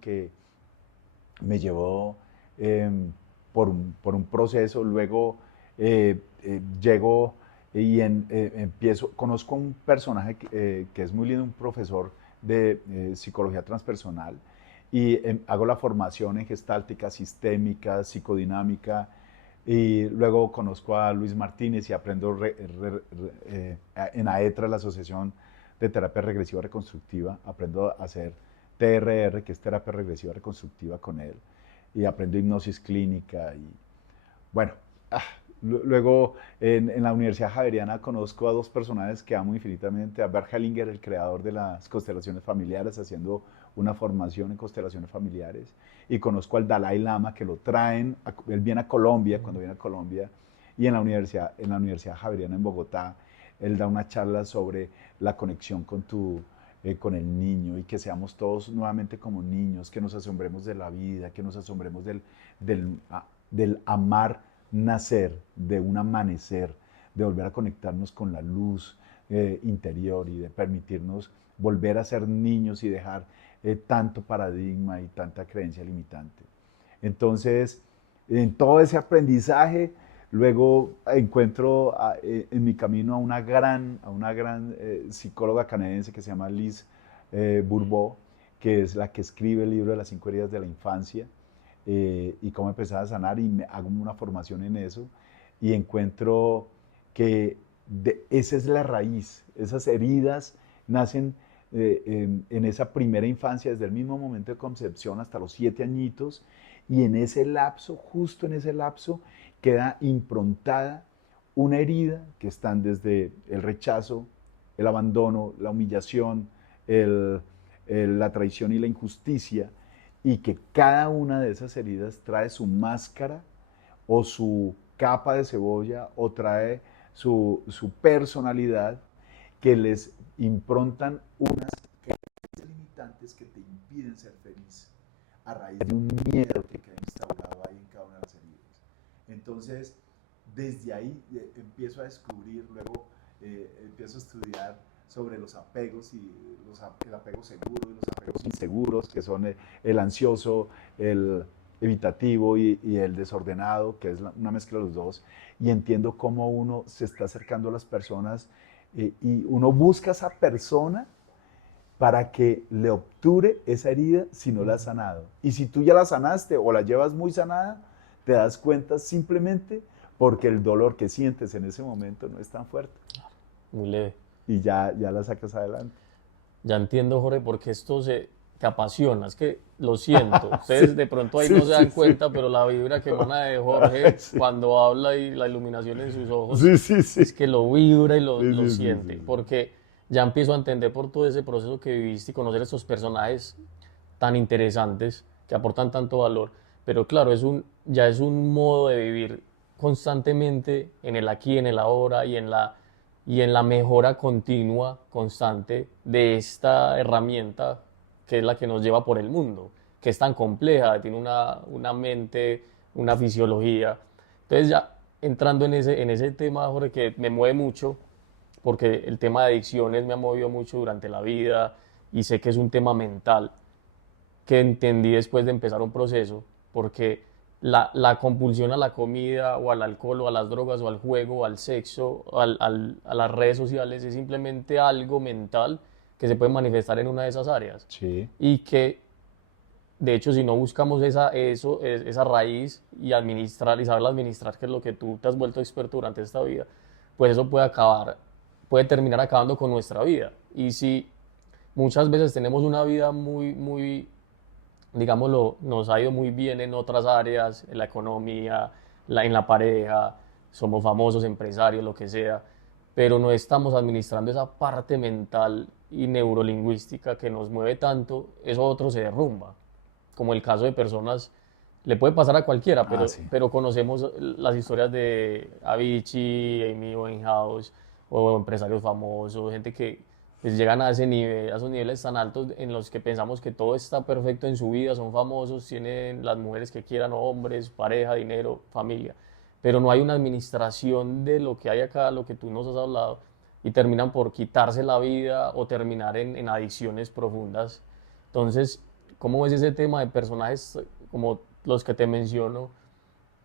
que me llevó eh, por un proceso. Luego llego y conozco un personaje que es muy lindo, un profesor de psicología transpersonal, y hago la formación en gestáltica, sistémica, psicodinámica, y luego conozco a Luis Martínez y aprendo en AETRA, la Asociación de Terapia Regresiva Reconstructiva, aprendo a hacer TRR, que es terapia regresiva reconstructiva, con él, y aprendo hipnosis clínica. Y bueno, luego en la Universidad Javeriana conozco a 2 personajes que amo infinitamente: a Bert Hellinger, el creador de las constelaciones familiares, haciendo una formación en constelaciones familiares, y conozco al Dalai Lama, que lo traen, él viene a Colombia, cuando viene a Colombia, y en la Universidad Javeriana en Bogotá, él da una charla sobre la conexión con el niño, y que seamos todos nuevamente como niños, que nos asombremos de la vida, que nos asombremos del amar nacer, de un amanecer, de volver a conectarnos con la luz, interior y de permitirnos volver a ser niños y dejar tanto paradigma y tanta creencia limitante. Entonces, en todo ese aprendizaje, luego encuentro en mi camino a una gran psicóloga canadiense que se llama Liz Bourbeau, que es la que escribe el libro de las 5 heridas de la infancia, y cómo empezar a sanar, y me hago una formación en eso, y encuentro que esa es la raíz, esas heridas nacen en esa primera infancia, desde el mismo momento de concepción hasta los 7 añitos, y en ese lapso, justo en ese lapso, queda improntada una herida que están desde el rechazo, el abandono, la humillación, la traición y la injusticia, y que cada una de esas heridas trae su máscara o su capa de cebolla o trae su personalidad, que les improntan unas creencias limitantes que te impiden ser feliz a raíz de un miedo que queda instaurado ahí en cada una de las heridas. Entonces, desde ahí empiezo a descubrir, luego empiezo a estudiar sobre los apegos, y el apego seguro y los apegos inseguros, que son el ansioso, el evitativo y el desordenado, que es una mezcla de los dos, y entiendo cómo uno se está acercando a las personas y uno busca a esa persona para que le obture esa herida si no la has sanado. Y si tú ya la sanaste o la llevas muy sanada, te das cuenta simplemente porque el dolor que sientes en ese momento no es tan fuerte. Muy leve. Y ya la sacas adelante. Ya entiendo, Jorge, porque esto te apasiona, es que lo siento. Ustedes Sí, de pronto ahí sí, no se dan sí, sí. cuenta, pero la vibra que emana de Jorge Sí, cuando habla y la iluminación en sus ojos, sí, sí, sí. es que lo vibra y Sí, lo sí, sí, siente. sí. Porque ya empiezo a entender por todo ese proceso que viviste y conocer estos personajes tan interesantes que aportan tanto valor. Pero claro, ya es un modo de vivir constantemente en el aquí, en el ahora y en la mejora continua, constante de esta herramienta que es la que nos lleva por el mundo, que es tan compleja, tiene una mente, una fisiología. Entonces ya entrando en ese tema, Jorge, que me mueve mucho, porque el tema de adicciones me ha movido mucho durante la vida y sé que es un tema mental que entendí después de empezar un proceso, porque la compulsión a la comida o al alcohol o a las drogas o al juego o al sexo o a las redes sociales es simplemente algo mental que se puede manifestar en una de esas áreas Sí. y que de hecho si no buscamos esa raíz y administrar y saberla administrar, que es lo que tú te has vuelto experto durante esta vida, pues eso puede terminar acabando con nuestra vida. Y si muchas veces tenemos una vida muy, digámoslo, nos ha ido muy bien en otras áreas, en la economía, en la pareja, somos famosos, empresarios, lo que sea, pero no estamos administrando esa parte mental y neurolingüística que nos mueve tanto, eso otro se derrumba. Como el caso de personas, le puede pasar a cualquiera, Ah, sí. pero conocemos las historias de Avicii, Amy Winehouse, o empresarios famosos, gente que pues llegan a ese nivel, a esos niveles tan altos en los que pensamos que todo está perfecto en su vida, son famosos, tienen las mujeres que quieran, o hombres, pareja, dinero, familia, pero no hay una administración de lo que hay acá, lo que tú nos has hablado, y terminan por quitarse la vida o terminar en adicciones profundas. Entonces, ¿cómo ves ese tema de personajes como los que te menciono,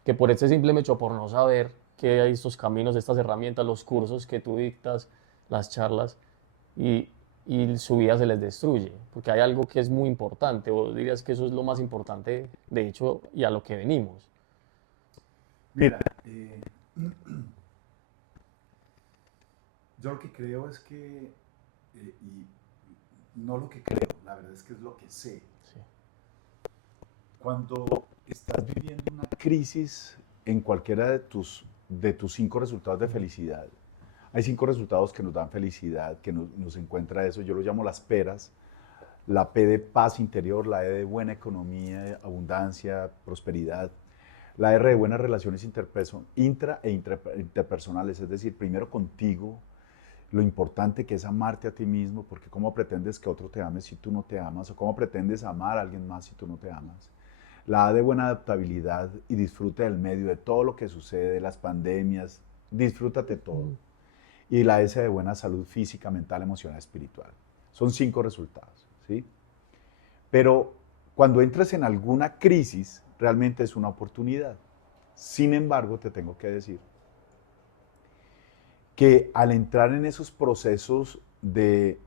que por este simple hecho, por no saber que hay estos caminos, estas herramientas, los cursos que tú dictas, las charlas, y, y su vida se les destruye? Porque hay algo que es muy importante, o dirías que eso es lo más importante, de hecho, y a lo que venimos. Mira, yo lo que creo es que, y no lo que creo, la verdad es que es lo que sé. Sí, Cuando estás viviendo una crisis en cualquiera de tus 5 resultados de felicidad, hay 5 resultados que nos dan felicidad, que nos encuentra eso, yo lo llamo las peras: la P de paz interior, la E de buena economía, abundancia, prosperidad, la R de buenas relaciones interpersonales, es decir, primero contigo, lo importante que es amarte a ti mismo, porque ¿cómo pretendes que otro te ame si tú no te amas? ¿O cómo pretendes amar a alguien más si tú no te amas? La A de buena adaptabilidad y disfrute del medio, de todo lo que sucede, las pandemias, disfrútate todo. y la S de buena salud física, mental, emocional, espiritual. Son 5 resultados, ¿sí? Pero cuando entres en alguna crisis, realmente es una oportunidad. Sin embargo, te tengo que decir que al entrar en esos procesos de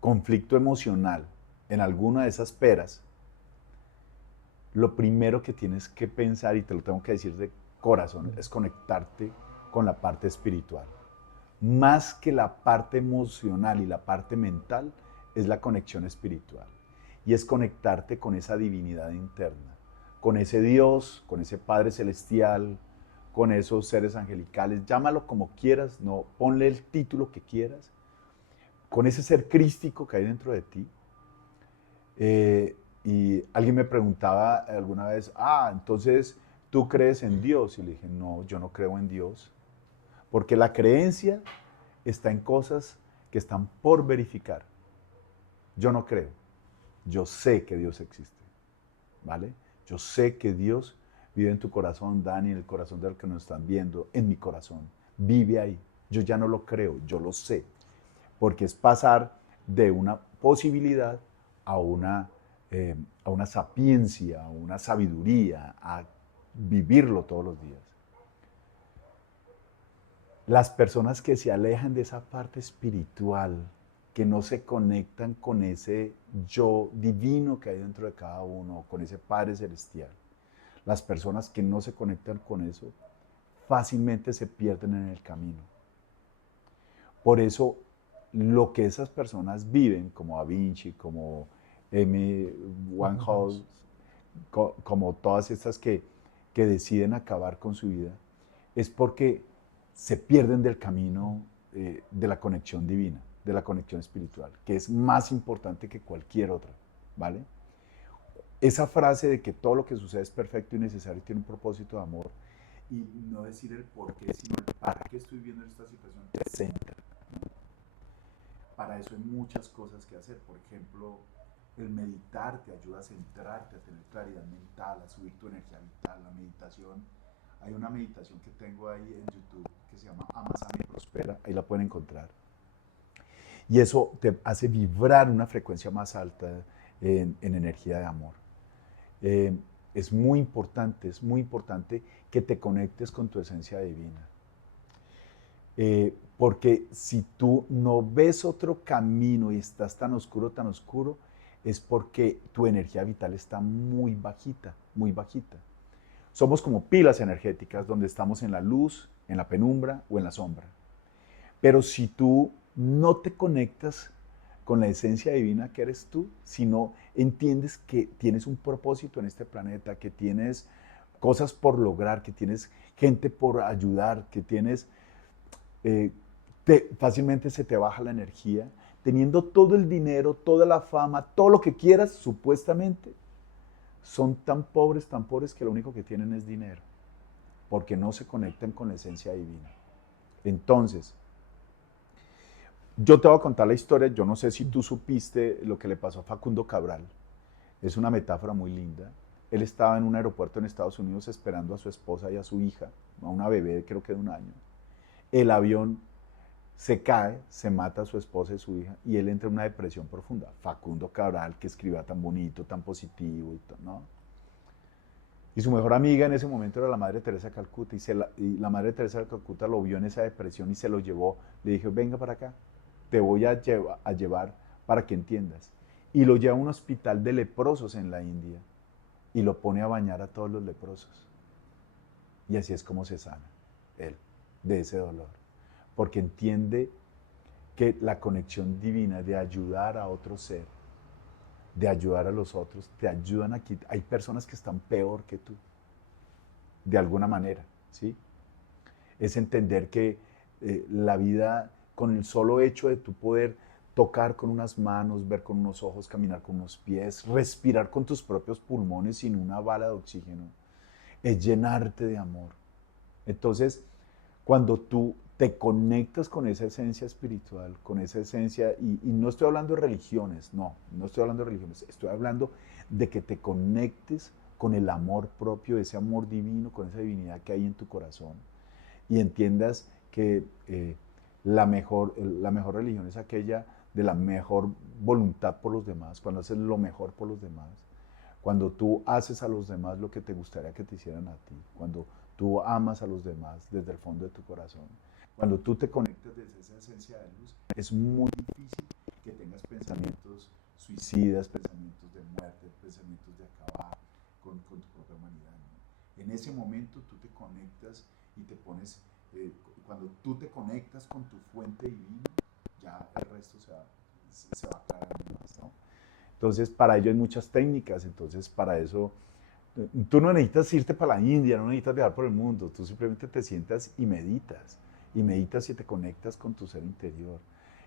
conflicto emocional, en alguna de esas peras, lo primero que tienes que pensar, y te lo tengo que decir de corazón, es conectarte con la parte espiritual. Más que la parte emocional y la parte mental, es la conexión espiritual. Y es conectarte con esa divinidad interna, con ese Dios, con ese Padre Celestial, con esos seres angelicales, llámalo como quieras, no, ponle el título que quieras, con ese ser crístico que hay dentro de ti. Y alguien me preguntaba alguna vez, entonces, ¿tú crees en Dios? Y le dije, no, yo no creo en Dios, porque la creencia está en cosas que están por verificar. Yo no creo, yo sé que Dios existe, ¿vale? Yo sé que Dios vive en tu corazón, Dani, en el corazón de los que nos están viendo, en mi corazón, vive ahí. Yo ya no lo creo, yo lo sé, porque es pasar de una posibilidad a una sapiencia, a una sabiduría, a vivirlo todos los días. Las personas que se alejan de esa parte espiritual, que no se conectan con ese yo divino que hay dentro de cada uno, con ese Padre Celestial, las personas que no se conectan con eso, fácilmente se pierden en el camino. Por eso, lo que esas personas viven, como Da Vinci, como Amy Winehouse, como todas estas que deciden acabar con su vida, es porque se pierden del camino de la conexión divina, de la conexión espiritual, que es más importante que cualquier otra, ¿vale? Esa frase de que todo lo que sucede es perfecto y necesario y tiene un propósito de amor, y no decir el por qué, sino el para qué estoy viviendo esta situación, te centra. Para eso hay muchas cosas que hacer. Por ejemplo, el meditar te ayuda a centrarte, a tener claridad mental, a subir tu energía vital. La meditación, hay una meditación que tengo ahí en YouTube que se llama Ama, Sana y Prospera, ahí la pueden encontrar. Y eso te hace vibrar una frecuencia más alta en energía de amor. Eh, es muy importante que te conectes con tu esencia divina. Porque si tú no ves otro camino y estás tan oscuro, es porque tu energía vital está muy bajita, muy bajita. Somos como pilas energéticas donde estamos en la luz, en la penumbra o en la sombra. Pero si tú no te conectas con la esencia divina que eres tú, si no entiendes que tienes un propósito en este planeta, que tienes cosas por lograr, que tienes gente por ayudar, que tienes... fácilmente se te baja la energía, teniendo todo el dinero, toda la fama, todo lo que quieras, supuestamente, son tan pobres que lo único que tienen es dinero, porque no se conectan con la esencia divina. Entonces, yo te voy a contar la historia, yo no sé si tú supiste lo que le pasó a Facundo Cabral, es una metáfora muy linda. Él estaba en un aeropuerto en Estados Unidos esperando a su esposa y a su hija, a una bebé creo que de 1 año. El avión se cae, se mata a su esposa y su hija, y él entra en una depresión profunda. Facundo Cabral, que escribía tan bonito, tan positivo, ¿no? Y su mejor amiga en ese momento era la Madre Teresa de Calcuta, y la Madre Teresa de Calcuta lo vio en esa depresión y se lo llevó. Le dijo, venga para acá, te voy a llevar para que entiendas. Y lo lleva a un hospital de leprosos en la India, y lo pone a bañar a todos los leprosos. Y así es como se sana él de ese dolor. Porque entiende que la conexión divina de ayudar a otro ser, de ayudar a los otros, te ayudan aquí. Hay personas que están peor que tú, de alguna manera, ¿sí? Es entender que la vida, con el solo hecho de tu poder tocar con unas manos, ver con unos ojos, caminar con unos pies, respirar con tus propios pulmones sin una bala de oxígeno, es llenarte de amor. Entonces, cuando tú te conectas con esa esencia espiritual, con esa esencia, y no estoy hablando de religiones, no estoy hablando de religiones, estoy hablando de que te conectes con el amor propio, ese amor divino, con esa divinidad que hay en tu corazón, y entiendas que la mejor religión es aquella de la mejor voluntad por los demás, cuando haces lo mejor por los demás, cuando tú haces a los demás lo que te gustaría que te hicieran a ti, cuando tú amas a los demás desde el fondo de tu corazón, cuando tú te conectas desde esa esencia de luz, es muy difícil que tengas pensamientos suicidas, pensamientos de muerte, pensamientos de acabar con tu propia humanidad, ¿no? En ese momento tú te conectas y te pones, cuando tú te conectas con tu fuente divina, ya el resto se va aclarando más, ¿no? Entonces, para ello hay muchas técnicas, entonces para eso tú no necesitas irte para la India, no necesitas viajar por el mundo, tú simplemente te sientas y meditas y te conectas con tu ser interior.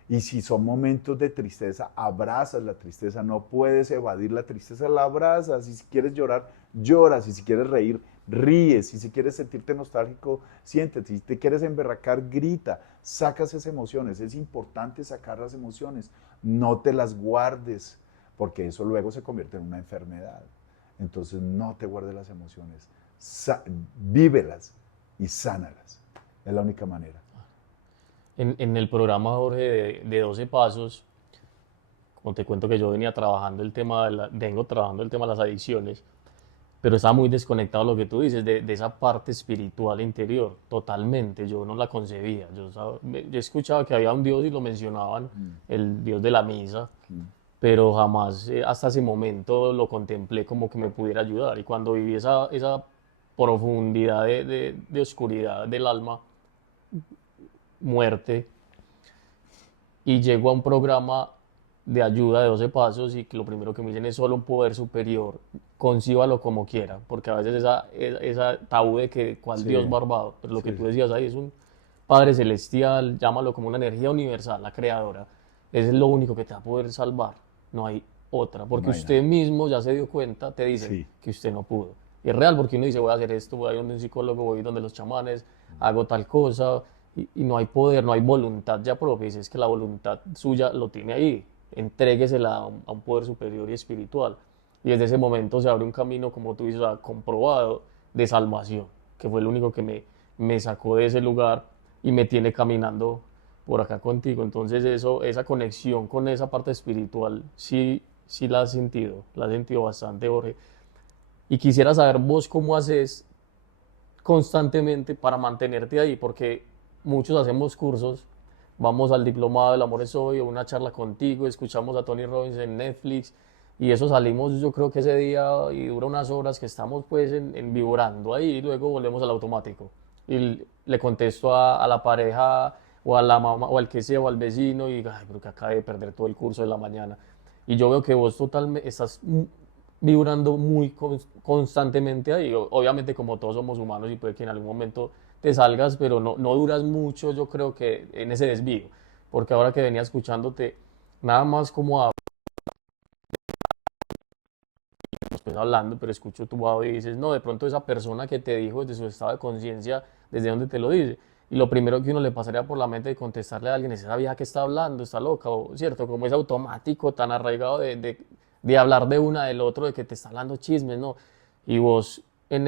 Y si son momentos de tristeza, abrazas la tristeza, no puedes evadir la tristeza, la abrazas. Y si quieres llorar, lloras. Y si quieres reír, ríes. Y si quieres sentirte nostálgico, siéntete. Si te quieres emberracar, grita. Sacas esas emociones. Es importante sacar las emociones. No te las guardes, porque eso luego se convierte en una enfermedad. Entonces no te guardes las emociones. Vívelas y sánalas. Es la única manera. En el programa, Jorge, de 12 Pasos, como te cuento que yo venía trabajando el tema vengo trabajando el tema de las adicciones, pero estaba muy desconectado de lo que tú dices, de esa parte espiritual interior, totalmente, yo no la concebía. Yo escuchaba que había un Dios y lo mencionaban, el Dios de la misa, pero jamás hasta ese momento lo contemplé como que me pudiera ayudar. Y cuando viví esa profundidad de oscuridad del alma, muerte, y llego a un programa de ayuda de 12 pasos y que lo primero que me dicen es solo un poder superior, concíbalo como quiera, porque a veces esa tabú de que cuál Dios Sí, barbado, pero lo que sí, tú sí. decías ahí es un Padre celestial, llámalo como una energía universal, la creadora, es lo único que te va a poder salvar, no hay otra, No porque hay usted nada. mismo ya se dio cuenta, te dicen Sí, que usted no pudo. Y es real porque uno dice, voy a hacer esto, voy a ir donde un psicólogo, voy a ir donde los chamanes, hago tal cosa, y no hay poder, no hay voluntad ya propia. Dice, es que la voluntad suya lo tiene ahí, entréguesela a un poder superior y espiritual. Y desde ese momento se abre un camino, como tú dices, comprobado de salvación, que fue el único que me sacó de ese lugar y me tiene caminando por acá contigo. Entonces esa conexión con esa parte espiritual, sí, sí la has sentido bastante, Jorge. Y quisiera saber vos cómo haces constantemente para mantenerte ahí, porque muchos hacemos cursos, vamos al diplomado del amor es hoy, o una charla contigo, escuchamos a Tony Robbins en Netflix, y eso salimos yo creo que ese día y dura unas horas que estamos pues vibrando ahí y luego volvemos al automático. Y le contesto a la pareja o a la mamá o al que sea o al vecino y ay, pero que acabé de perder todo el curso de la mañana. Y yo veo que vos totalmente estás vibrando muy constantemente ahí. Obviamente como todos somos humanos y puede que en algún momento te salgas, pero no duras mucho yo creo que en ese desvío. Porque ahora que venía escuchándote, nada más como pues hablando, pero escucho tu audio y dices, no, de pronto esa persona que te dijo desde su estado de conciencia, desde dónde te lo dice. Y lo primero que uno le pasaría por la mente de contestarle a alguien es esa vieja que está hablando, está loca, o cierto, como es automático, tan arraigado de hablar de una del otro, de que te está hablando chismes, ¿no? Y vos en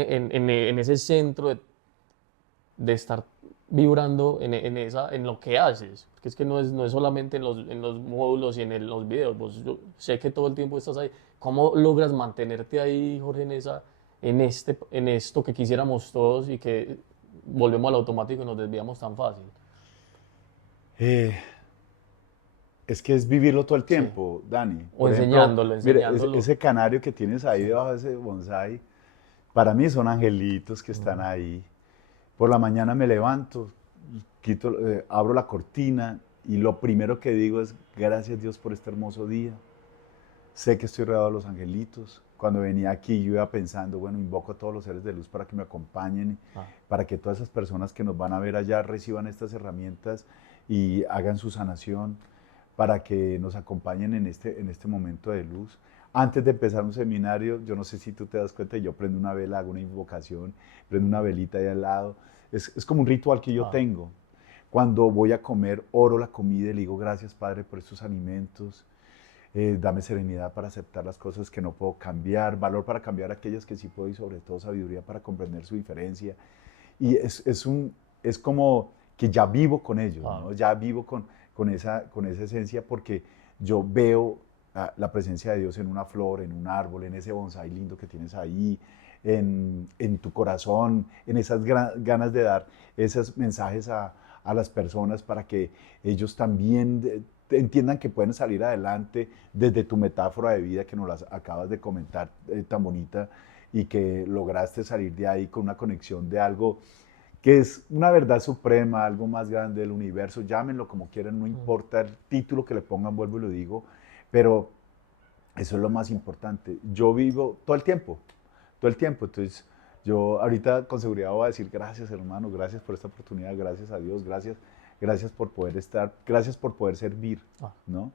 ese centro de estar vibrando en lo que haces, porque es que no es solamente en los módulos y los videos, yo sé que todo el tiempo estás ahí. ¿Cómo logras mantenerte ahí, Jorge, en esto que quisiéramos todos y que volvemos al automático y nos desviamos tan fácil? Eh, es que es vivirlo todo el Sí. tiempo, Dani. O Por ejemplo, enseñándolo, mire, enseñándolo. ese canario que tienes ahí Sí. debajo de ese bonsai, para mí son angelitos que están Ujú. ahí. Por la mañana me levanto, abro la cortina y lo primero que digo es gracias Dios por este hermoso día. Sé que estoy rodeado de los angelitos. Cuando venía aquí yo iba pensando, bueno, invoco a todos los seres de luz para que me acompañen, Ah, para que todas esas personas que nos van a ver allá reciban estas herramientas y hagan su sanación, para que nos acompañen en este momento de luz. Antes de empezar un seminario, yo no sé si tú te das cuenta, yo prendo una vela, hago una invocación, prendo una velita ahí al lado. Es como un ritual que yo ah. tengo. Cuando voy a comer, oro la comida y le digo gracias Padre por estos alimentos. Dame serenidad para aceptar las cosas que no puedo cambiar, valor para cambiar aquellas que sí puedo y sobre todo sabiduría para comprender su diferencia. Y es como que ya vivo con ellos, Claro. ¿no? Ya vivo con esa esencia porque yo veo la presencia de Dios en una flor, en un árbol, en ese bonsái lindo que tienes ahí, en tu corazón, en esas ganas de dar esos mensajes a las personas para que ellos también entiendan que pueden salir adelante desde tu metáfora de vida que nos las acabas de comentar tan bonita y que lograste salir de ahí con una conexión de algo que es una verdad suprema, algo más grande del universo, llámenlo como quieran, no Mm. importa el título que le pongan, vuelvo y lo digo, pero eso es lo más importante. Yo vivo todo el tiempo, entonces yo ahorita con seguridad voy a decir gracias hermano, gracias por esta oportunidad, gracias a Dios, gracias, gracias por poder estar, gracias por poder servir, Ah. ¿no?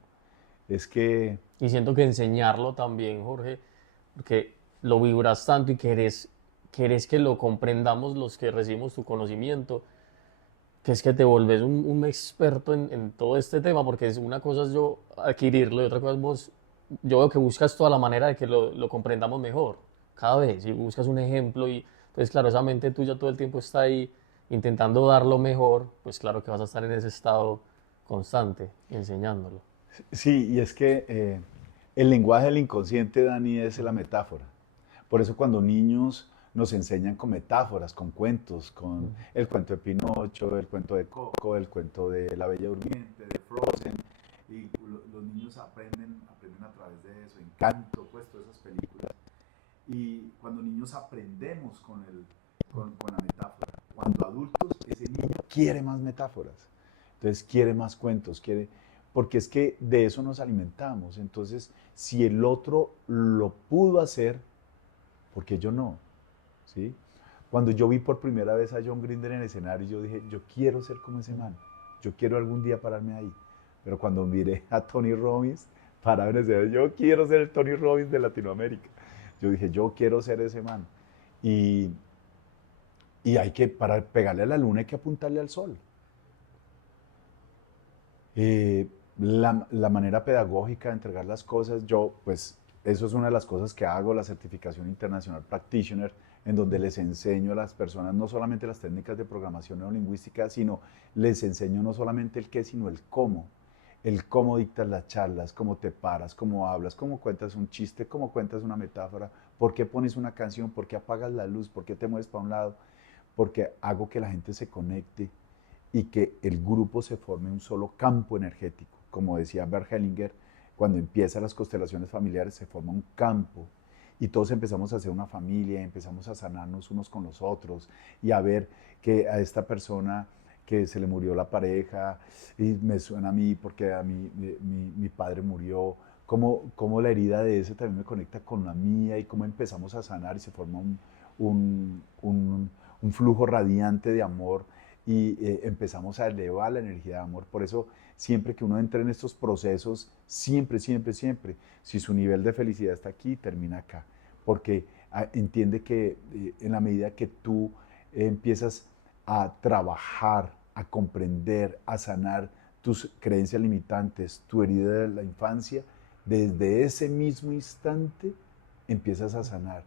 Es que Y siento que enseñarlo también, Jorge, porque lo vibras tanto y querés que lo comprendamos los que recibimos tu conocimiento, que es que te volvés un experto en todo este tema, porque es una cosa es yo adquirirlo y otra cosa es vos, yo veo que buscas toda la manera de que lo comprendamos mejor, cada vez, y buscas un ejemplo y, pues claro, esa mente tuya todo el tiempo está ahí intentando dar lo mejor, pues claro que vas a estar en ese estado constante, enseñándolo. sí, y es que el lenguaje del inconsciente, Dani, es la metáfora. Por eso cuando niños nos enseñan con metáforas, con cuentos, con el cuento de Pinocho, el cuento de Coco, el cuento de La Bella Durmiente, de Frozen, y los niños aprenden a través de eso, Encanto, pues todas esas películas. Y cuando niños aprendemos con la metáfora, cuando adultos ese niño quiere más metáforas, entonces quiere más cuentos, quiere, porque es que de eso nos alimentamos. Entonces, si el otro lo pudo hacer, ¿por qué yo no? ¿Sí? Cuando yo vi por primera vez a John Grinder en el escenario, yo dije, yo quiero ser como ese man, yo quiero algún día pararme ahí. Pero cuando miré a Tony Robbins parado en el escenario, yo quiero ser el Tony Robbins de Latinoamérica. Yo dije, yo quiero ser ese man. Y, y hay que, para pegarle a la luna hay que apuntarle al sol. La manera pedagógica de entregar las cosas, yo, pues, eso es una de las cosas que hago, la certificación internacional practitioner, en donde les enseño a las personas no solamente las técnicas de programación neurolingüística, sino les enseño no solamente el qué, sino el cómo dictas las charlas, cómo te paras, cómo hablas, cómo cuentas un chiste, cómo cuentas una metáfora, por qué pones una canción, por qué apagas la luz, por qué te mueves para un lado, porque hago que la gente se conecte y que el grupo se forme un solo campo energético. Como decía Bert Hellinger, cuando empiezan las constelaciones familiares se forma un campo y todos empezamos a hacer una familia, empezamos a sanarnos unos con los otros y a ver que a esta persona que se le murió la pareja y me suena a mí porque a mí mi padre murió, cómo la herida de ese también me conecta con la mía y cómo empezamos a sanar y se forma un, un, un flujo radiante de amor y empezamos a elevar la energía de amor. Por eso, siempre que uno entra en estos procesos, siempre, siempre, siempre, si su nivel de felicidad está aquí, termina acá. Porque entiende que en la medida que tú empiezas a trabajar, a comprender, a sanar tus creencias limitantes, tu herida de la infancia, desde ese mismo instante empiezas a sanar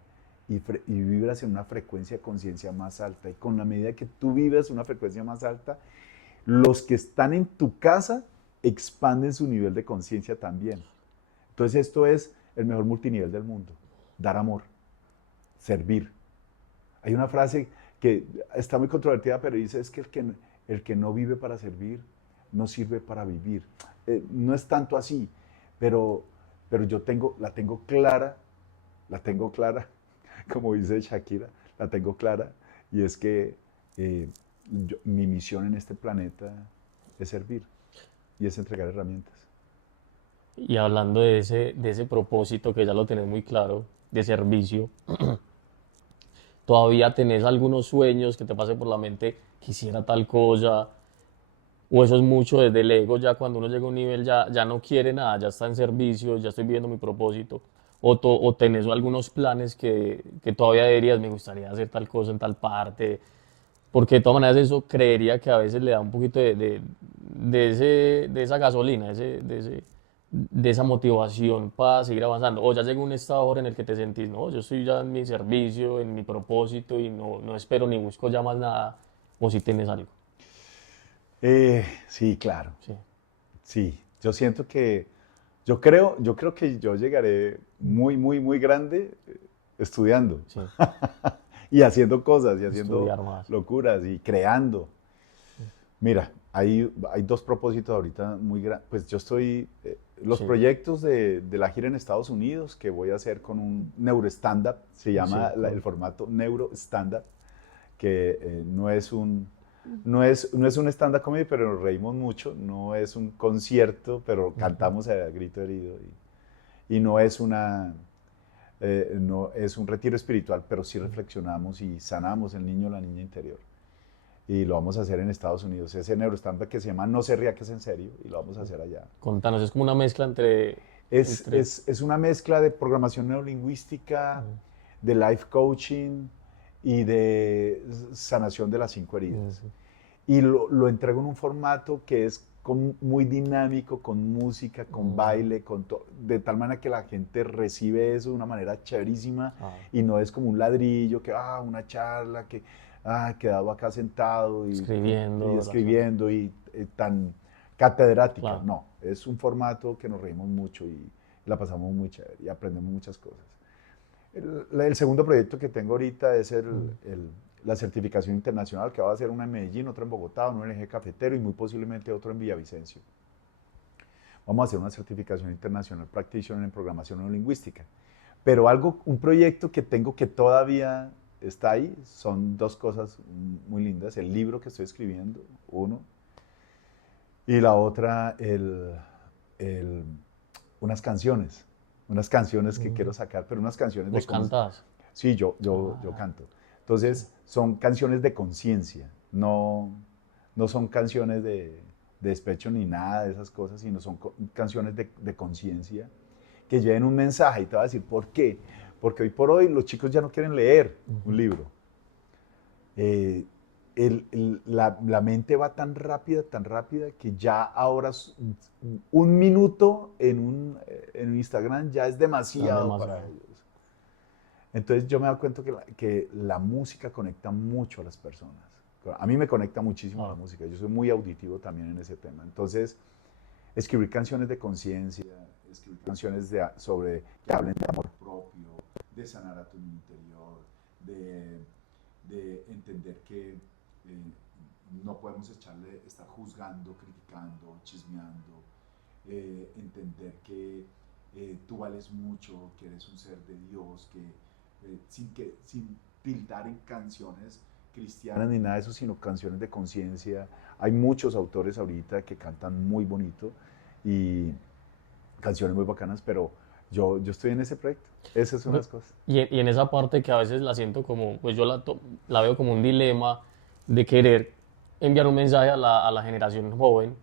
y vibras en una frecuencia de conciencia más alta. Y con la medida que tú vibras una frecuencia más alta, los que están en tu casa expanden su nivel de conciencia también. Entonces esto es el mejor multinivel del mundo. Dar amor, servir. Hay una frase que está muy controvertida, pero dice es que el que no vive para servir, no sirve para vivir. No es tanto así, pero, pero yo la tengo clara, como dice Shakira, la tengo clara, y es que mi misión en este planeta es servir y es entregar herramientas. Y hablando de ese propósito que ya lo tenés muy claro, de servicio, todavía tenés algunos sueños que te pase por la mente, quisiera tal cosa, o eso es mucho desde el ego, ya cuando uno llega a un nivel ya no quiere nada, ya está en servicio, ya estoy viviendo mi propósito, o tenés algunos planes que todavía dirías, me gustaría hacer tal cosa en tal parte, porque de todas maneras eso creería que a veces le da un poquito de esa gasolina, de esa motivación para seguir avanzando. O ya llega un estado ahora en el que te sentís, no, yo estoy ya en mi servicio, en mi propósito y no espero ni busco ya más nada, o si tienes algo. Sí, claro. Sí, Sí, yo siento que, yo creo que yo llegaré muy, muy, muy grande estudiando sí, y haciendo cosas y haciendo estudiar más. locuras y creando. Sí, Mira, hay dos propósitos ahorita muy grandes. Pues yo estoy, los sí, proyectos de la gira en Estados Unidos que voy a hacer con un neuro stand-up, se llama sí, el formato neuro stand-up, que no es un stand-up comedy, pero nos reímos mucho, no es un concierto, pero ujú, cantamos a grito herido y no es no es un retiro espiritual, pero sí reflexionamos y sanamos el niño o la niña interior. Y lo vamos a hacer en Estados Unidos. Ese neuroestampa que se llama No se ría que es en serio y lo vamos a hacer allá. contanos, es como una mezcla entre, Es una mezcla de programación neurolingüística, de life coaching y de sanación de las 5 heridas. ujú, Y lo entrego en un formato que es muy dinámico, con música, con ujú, baile, de tal manera que la gente recibe eso de una manera chéverísima ah, y no es como un ladrillo, una charla, quedado acá sentado y escribiendo, escribiendo y tan catedrática. claro, No, es un formato que nos reímos mucho y la pasamos muy chévere y aprendemos muchas cosas. El segundo proyecto que tengo ahorita es mm, la certificación internacional, que va a ser una en Medellín, otra en Bogotá, uno en el eje cafetero y muy posiblemente otro en Villavicencio. Vamos a hacer una certificación internacional practitioner en programación neurolingüística. Pero un proyecto que tengo que todavía está ahí, son dos cosas muy lindas. El libro que estoy escribiendo, uno, y la otra, el, unas canciones que quiero mm. sacar, pero unas canciones de ¿Vos cantás? Sí, yo Ah, canto. sí, Entonces, son canciones de conciencia, no son canciones de despecho ni nada de esas cosas, sino son canciones de conciencia que lleven un mensaje. Y te voy a decir, ¿por qué? Porque hoy por hoy los chicos ya no quieren leer un ujú, libro. Eh, la mente va tan rápida, que ya ahora un minuto en un Instagram ya es son demasiado para demasiado. ellos. Entonces yo me he dado cuenta que la música conecta mucho a las personas. A mí me conecta muchísimo la Ah, música. Yo soy muy auditivo también en ese tema. Entonces, escribir canciones de conciencia, escribir canciones que hablen de amor propio, de sanar a tu interior, de, de entender que no podemos estar juzgando, criticando, chismeando, entender que tú vales mucho, que eres un ser de Dios, sin tiltar en canciones cristianas ni nada de eso, sino canciones de conciencia. Hay muchos autores ahorita que cantan muy bonito y canciones muy bacanas, pero yo estoy en ese proyecto. Esas son Pero- las cosas. y en esa parte que a veces la siento como, pues yo la veo como un dilema de querer enviar un mensaje a la generación joven,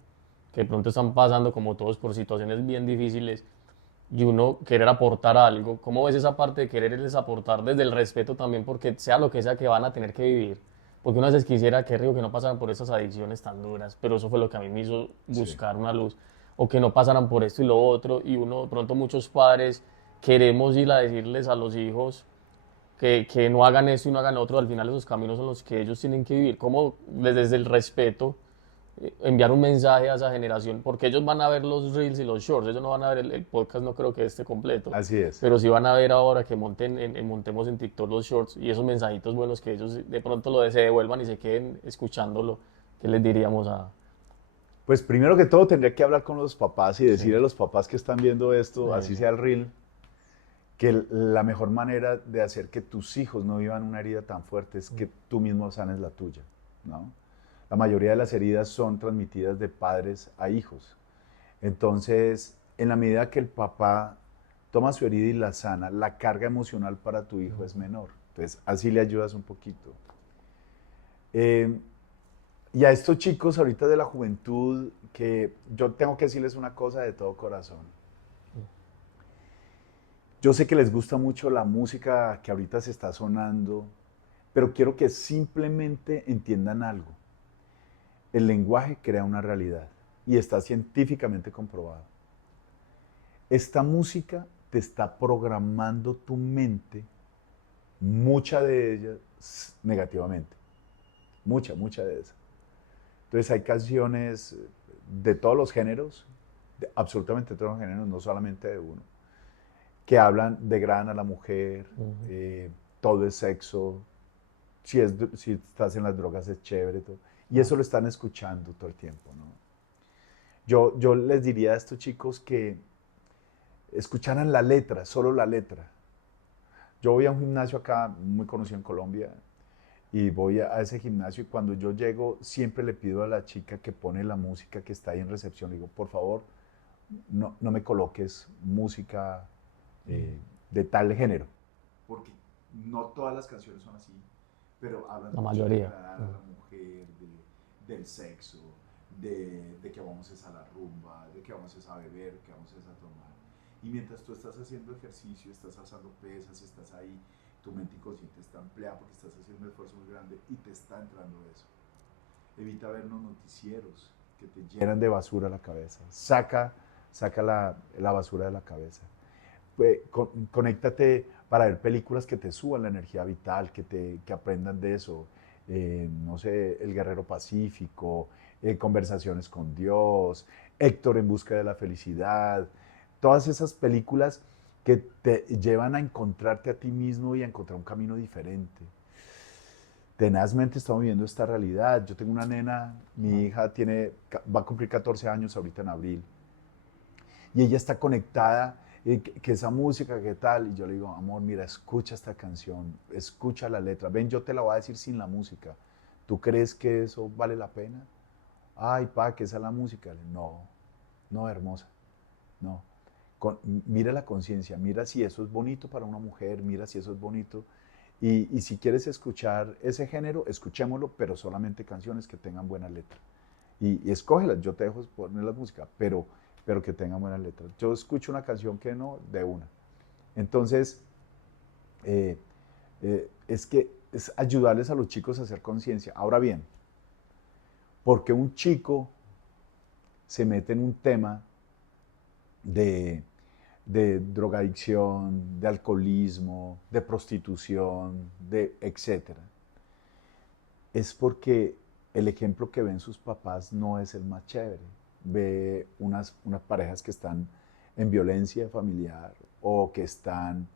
que de pronto están pasando como todos por situaciones bien difíciles, y uno querer aportar algo. ¿Cómo ves esa parte de quererles aportar desde el respeto también, porque sea lo que sea que van a tener que vivir? Porque uno a veces quisiera que Río que no pasaran por esas adicciones tan duras, pero eso fue lo que a mí me hizo Sí. buscar una luz, o que no pasaran por esto y lo otro, y uno, de pronto muchos padres queremos ir a decirles a los hijos que no hagan esto y no hagan lo otro, al final esos caminos son los que ellos tienen que vivir, como desde el respeto enviar un mensaje a esa generación, porque ellos van a ver los reels y los shorts, ellos no van a ver el podcast, no creo que esté completo, Así es. pero sí van a ver ahora que montemos en TikTok los shorts y esos mensajitos buenos que ellos de pronto se devuelvan y se queden escuchándolo, ¿qué les diríamos a...? Pues primero que todo tendría que hablar con los papás y Sí, decirle a los papás que están viendo esto, así eso, sea el reel, que la mejor manera de hacer que tus hijos no vivan una herida tan fuerte es que tú mismo sanes la tuya, ¿no? La mayoría de las heridas son transmitidas de padres a hijos. Entonces, en la medida que el papá toma su herida y la sana, la carga emocional para tu hijo es menor. Entonces, así le ayudas un poquito. Eh, y a estos chicos ahorita de la juventud, que yo tengo que decirles una cosa de todo corazón. Yo sé que les gusta mucho la música que ahorita se está sonando, pero quiero que simplemente entiendan algo. El lenguaje crea una realidad y está científicamente comprobado. Esta música te está programando tu mente, mucha de ella negativamente, mucha de esa. Entonces hay canciones de todos los géneros, absolutamente todos los géneros, no solamente de uno, que hablan de gran a la mujer, todo es sexo, si estás en las drogas es chévere, todo. Y eso lo están escuchando todo el tiempo, ¿no? Yo les diría a estos chicos que escucharan la letra, solo la letra. Yo voy a un gimnasio acá muy conocido en Colombia y voy a ese gimnasio y cuando yo llego siempre le pido a la chica que pone la música que está ahí en recepción, le digo, por favor, no me coloques música de tal género, porque no todas las canciones son así, pero hablan La mucho de mayoría. agradar a la mujer, del sexo, de que vamos a la rumba, de que vamos a beber, que vamos a tomar. Y mientras tú estás haciendo ejercicio, estás alzando pesas, estás ahí, tu mente inconsciente está ampliada porque estás haciendo un esfuerzo muy grande y te está entrando eso. Evita ver los noticieros que te llenan de basura la cabeza. Saca la basura de la cabeza. Pues, conéctate para ver películas que te suban la energía vital, que aprendan de eso. No sé, El Guerrero Pacífico, Conversaciones con Dios, Héctor en busca de la felicidad. Todas esas películas que te llevan a encontrarte a ti mismo y a encontrar un camino diferente. Tenazmente estamos viviendo esta realidad. Yo tengo una nena, mi hija va a cumplir 14 años ahorita en abril, y ella está conectada, que esa música, ¿qué tal? Y yo le digo, amor, mira, escucha esta canción, escucha la letra, ven, yo te la voy a decir sin la música. ¿Tú crees que eso vale la pena? Ay, pa, que esa es la música. No, hermosa, no. Mira la conciencia, mira si eso es bonito para una mujer, mira si eso es bonito. Y si quieres escuchar ese género, escuchémoslo, pero solamente canciones que tengan buena letra. Y escógelas, yo te dejo poner la música, pero que tengan buena letra. Yo escucho una canción que no, de una. Entonces, es que es ayudarles a los chicos a hacer conciencia. Ahora bien, porque un chico se mete en un tema de drogadicción, de alcoholismo, de prostitución, de etcétera, es porque el ejemplo que ven sus papás no es el más chévere. Ve unas parejas que están en violencia familiar o que están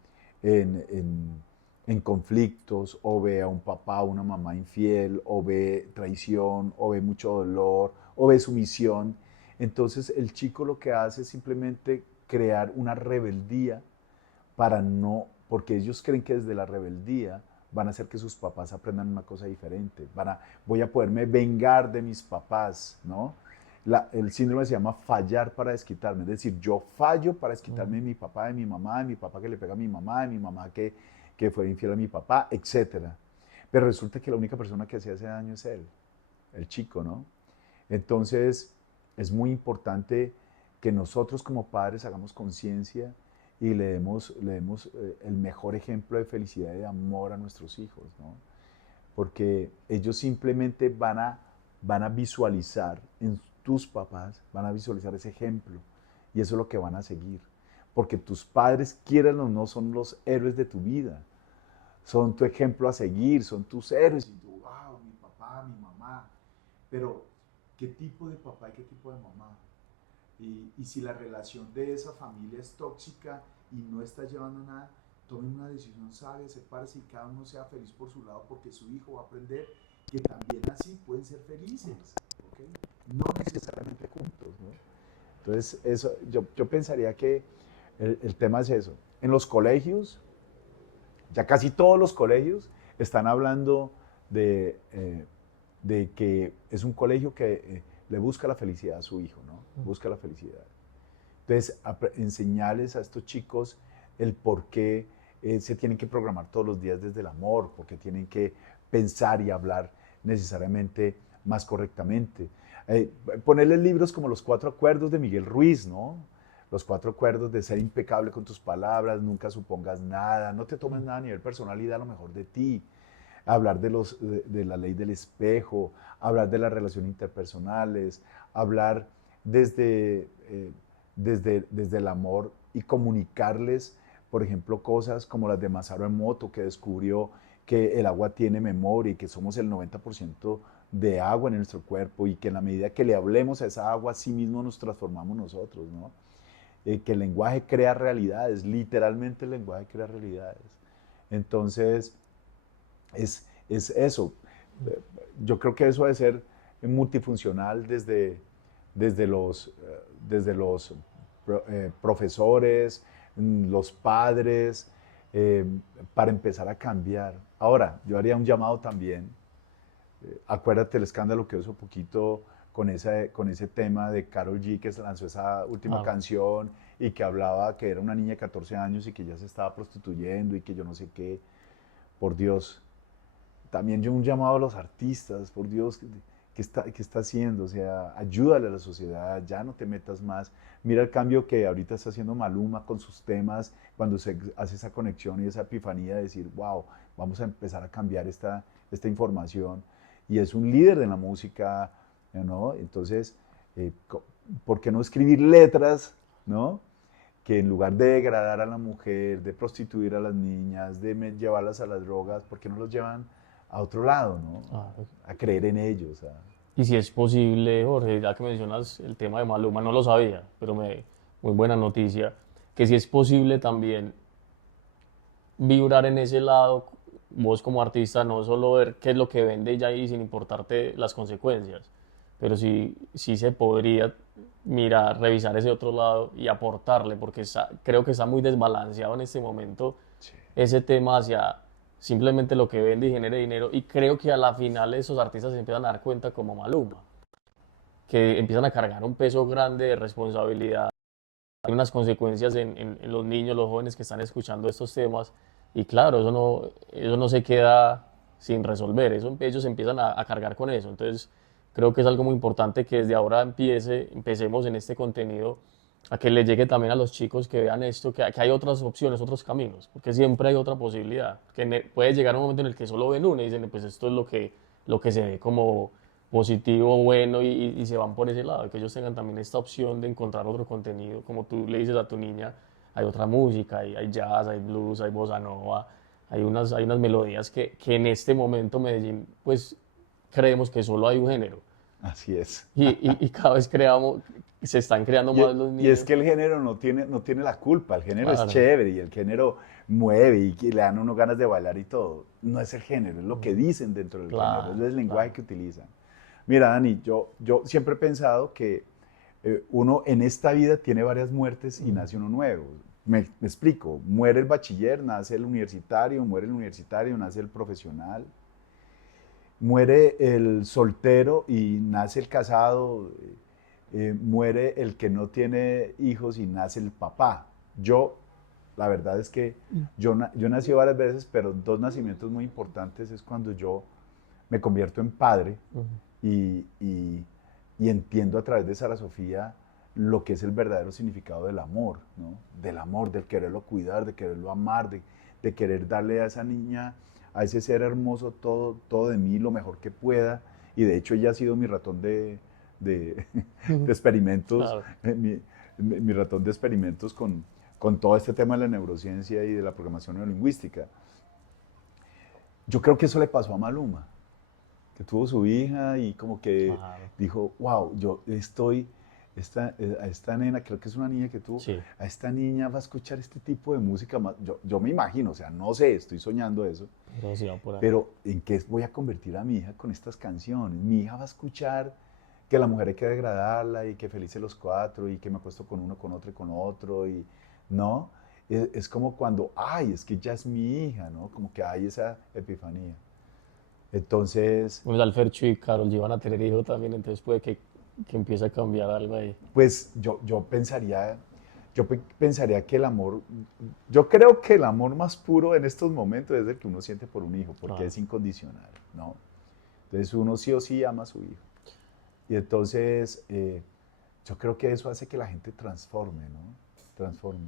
en conflictos, o ve a un papá o una mamá infiel, o ve traición, o ve mucho dolor, o ve sumisión. Entonces el chico lo que hace es simplemente crear una rebeldía para no, porque ellos creen que desde la rebeldía van a hacer que sus papás aprendan una cosa diferente. Voy a poderme vengar de mis papás, ¿no? El síndrome se llama fallar para desquitarme, es decir, yo fallo para desquitarme de mi papá, de mi papá que le pega a mi mamá, de mi mamá que fue infiel a mi papá, etc. Pero resulta que la única persona que hacía ese daño es él, el chico, ¿no? Entonces, es muy importante que nosotros como padres hagamos conciencia y le demos el mejor ejemplo de felicidad y de amor a nuestros hijos, ¿no? Porque ellos simplemente van a visualizar en tus papás, van a visualizar ese ejemplo y eso es lo que van a seguir. Porque tus padres, quieran o no, son los héroes de tu vida, son tu ejemplo a seguir, son tus héroes. Y tú, wow, mi papá, mi mamá. Pero, ¿qué tipo de papá y qué tipo de mamá? Y si la relación de esa familia es tóxica y no está llevando a nada, tomen una decisión sabia, sepárense y cada uno sea feliz por su lado, porque su hijo va a aprender que también así pueden ser felices, ¿okay? No necesariamente juntos, ¿no? Entonces, yo pensaría que el tema es eso. En los colegios, ya casi todos los colegios están hablando de que es un colegio que le busca la felicidad a su hijo, ¿no? Busca la felicidad. Entonces, enseñarles a estos chicos el por qué se tienen que programar todos los días desde el amor, porque tienen que pensar y hablar necesariamente más correctamente. Ponerles libros como Los Cuatro Acuerdos de Miguel Ruiz, ¿no? Los Cuatro Acuerdos de ser impecable con tus palabras, nunca supongas nada, no te tomes nada a nivel personal y da lo mejor de ti. Hablar de la ley del espejo, hablar de las relaciones interpersonales, hablar desde el amor y comunicarles, por ejemplo, cosas como las de Masaru Emoto, que descubrió que el agua tiene memoria y que somos el 90% de agua en nuestro cuerpo y que en la medida que le hablemos a esa agua, sí mismo nos transformamos nosotros, ¿no? Que el lenguaje crea realidades, literalmente el lenguaje crea realidades. Entonces, es eso. Yo creo que eso debe ser multifuncional desde los profesores, los padres, para empezar a cambiar. Ahora, yo haría un llamado también. Acuérdate el escándalo que hizo poquito con ese tema de Karol G, que lanzó esa última canción y que hablaba que era una niña de 14 años y que ya se estaba prostituyendo y que yo no sé qué. Por Dios. También yo un llamado a los artistas, por Dios, ¿qué está haciendo? O sea, ayúdale a la sociedad, ya no te metas más. Mira el cambio que ahorita está haciendo Maluma con sus temas, cuando se hace esa conexión y esa epifanía de decir, wow, vamos a empezar a cambiar esta información. Y es un líder de la música, ¿no? Entonces, ¿por qué no escribir letras, ¿no? Que en lugar de degradar a la mujer, de prostituir a las niñas, de llevarlas a las drogas, ¿por qué no los llevan a otro lado, ¿no? A creer en ellos. Y si es posible, Jorge, ya que mencionas el tema de Maluma, no lo sabía, pero muy buena noticia, que si es posible también vibrar en ese lado, vos como artista, no solo ver qué es lo que vende ya ahí sin importarte las consecuencias, pero sí se podría mirar, revisar ese otro lado y aportarle, porque creo que está muy desbalanceado en este momento Sí. ese tema hacia simplemente lo que vende y genere dinero, y creo que a la final esos artistas se empiezan a dar cuenta como Maluma, que empiezan a cargar un peso grande de responsabilidad. Hay unas consecuencias en los niños, los jóvenes que están escuchando estos temas, y claro, eso no se queda sin resolver, ellos empiezan a cargar con eso. Entonces creo que es algo muy importante que desde ahora empecemos en este contenido a que le llegue también a los chicos que vean esto, que hay otras opciones, otros caminos, porque siempre hay otra posibilidad, que puede llegar un momento en el que solo ven una y dicen, pues esto es lo que se ve como positivo, bueno, y se van por ese lado, que ellos tengan también esta opción de encontrar otro contenido, como tú le dices a tu niña, hay otra música, hay jazz, hay blues, hay bossa nova, hay unas melodías que en este momento Medellín, pues creemos que solo hay un género, Así es. y cada vez se están creando Y, más los y es niños. que el género no tiene la culpa, el género es Claro. chévere y el género mueve y le dan a uno ganas de bailar y todo. No es el género, es lo que dicen dentro del género, es Claro, el lenguaje claro. que utilizan. Mira, Dani, yo siempre he pensado que uno en esta vida tiene varias muertes y nace uno nuevo. Me explico, muere el bachiller, nace el universitario, muere el universitario, nace el profesional, muere el soltero y nace el casado, muere el que no tiene hijos y nace el papá. La verdad es que yo nací varias veces, pero dos nacimientos muy importantes es cuando yo me convierto en padre y, y- y entiendo a través de Sara Sofía lo que es el verdadero significado del amor, ¿no? Del amor, del quererlo cuidar, de quererlo amar, de querer darle a esa niña, a ese ser hermoso, todo de mí, lo mejor que pueda. Y de hecho ella ha sido mi ratón de, de experimentos, Claro. mi ratón de experimentos con todo este tema de la neurociencia y de la programación neurolingüística. Yo creo que eso le pasó a Maluma, que tuvo su hija y como que Claro. dijo, wow, a esta nena, creo que es una niña que tuvo, Sí. a esta niña va a escuchar este tipo de música más. Yo me imagino, o sea, no sé, estoy soñando eso, Pero sí va por ahí. pero ¿en qué voy a convertir a mi hija con estas canciones? Mi hija va a escuchar que la mujer hay que degradarla y que felices los cuatro y que me acuesto con uno, con otro y con otro y no, es como cuando, ay, es que ya es mi hija, ¿no? Como que hay esa epifanía. Entonces, Pues Alfercho y Karol G van a tener hijos también, entonces puede que empiece a cambiar algo ahí. pues yo pensaría que el amor, yo creo que el amor más puro en estos momentos es el que uno siente por un hijo, porque Claro. es incondicional, ¿no? Entonces uno sí o sí ama a su hijo. Y entonces yo creo que eso hace que la gente transforme, ¿no? Transforme.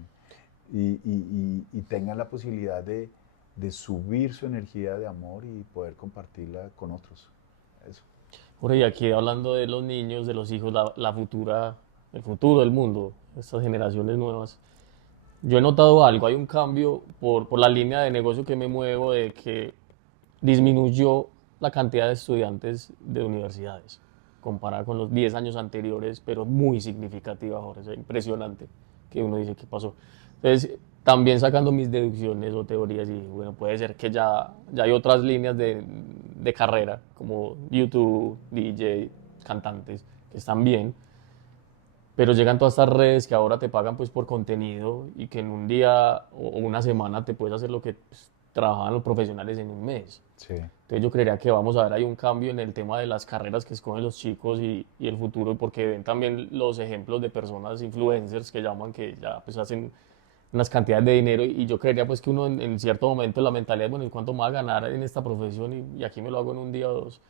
Y tenga la posibilidad de subir su energía de amor y poder compartirla con otros. Eso. Jorge, y aquí hablando de los niños, de los hijos, el futuro del mundo, estas generaciones nuevas, yo he notado algo, hay un cambio por la línea de negocio que me muevo, de que disminuyó la cantidad de estudiantes de universidades, comparada con los 10 años anteriores, pero muy significativa, Jorge, o sea, impresionante, que uno dice, ¿qué pasó? Entonces, también sacando mis deducciones o teorías, y bueno, puede ser que ya hay otras líneas de carrera, como YouTube, DJ, cantantes, que están bien, pero llegan todas estas redes que ahora te pagan pues por contenido y que en un día o una semana te puedes hacer lo que pues, trabajaban los profesionales en un mes. Sí. Entonces yo creería que vamos a ver ahí un cambio en el tema de las carreras que escogen los chicos y el futuro, porque ven también los ejemplos de personas influencers que llaman, que ya pues hacen unas cantidades de dinero y yo creería pues que uno en cierto momento la mentalidad, bueno, ¿y cuánto me va a ganar en esta profesión? Y aquí me lo hago en un día o dos.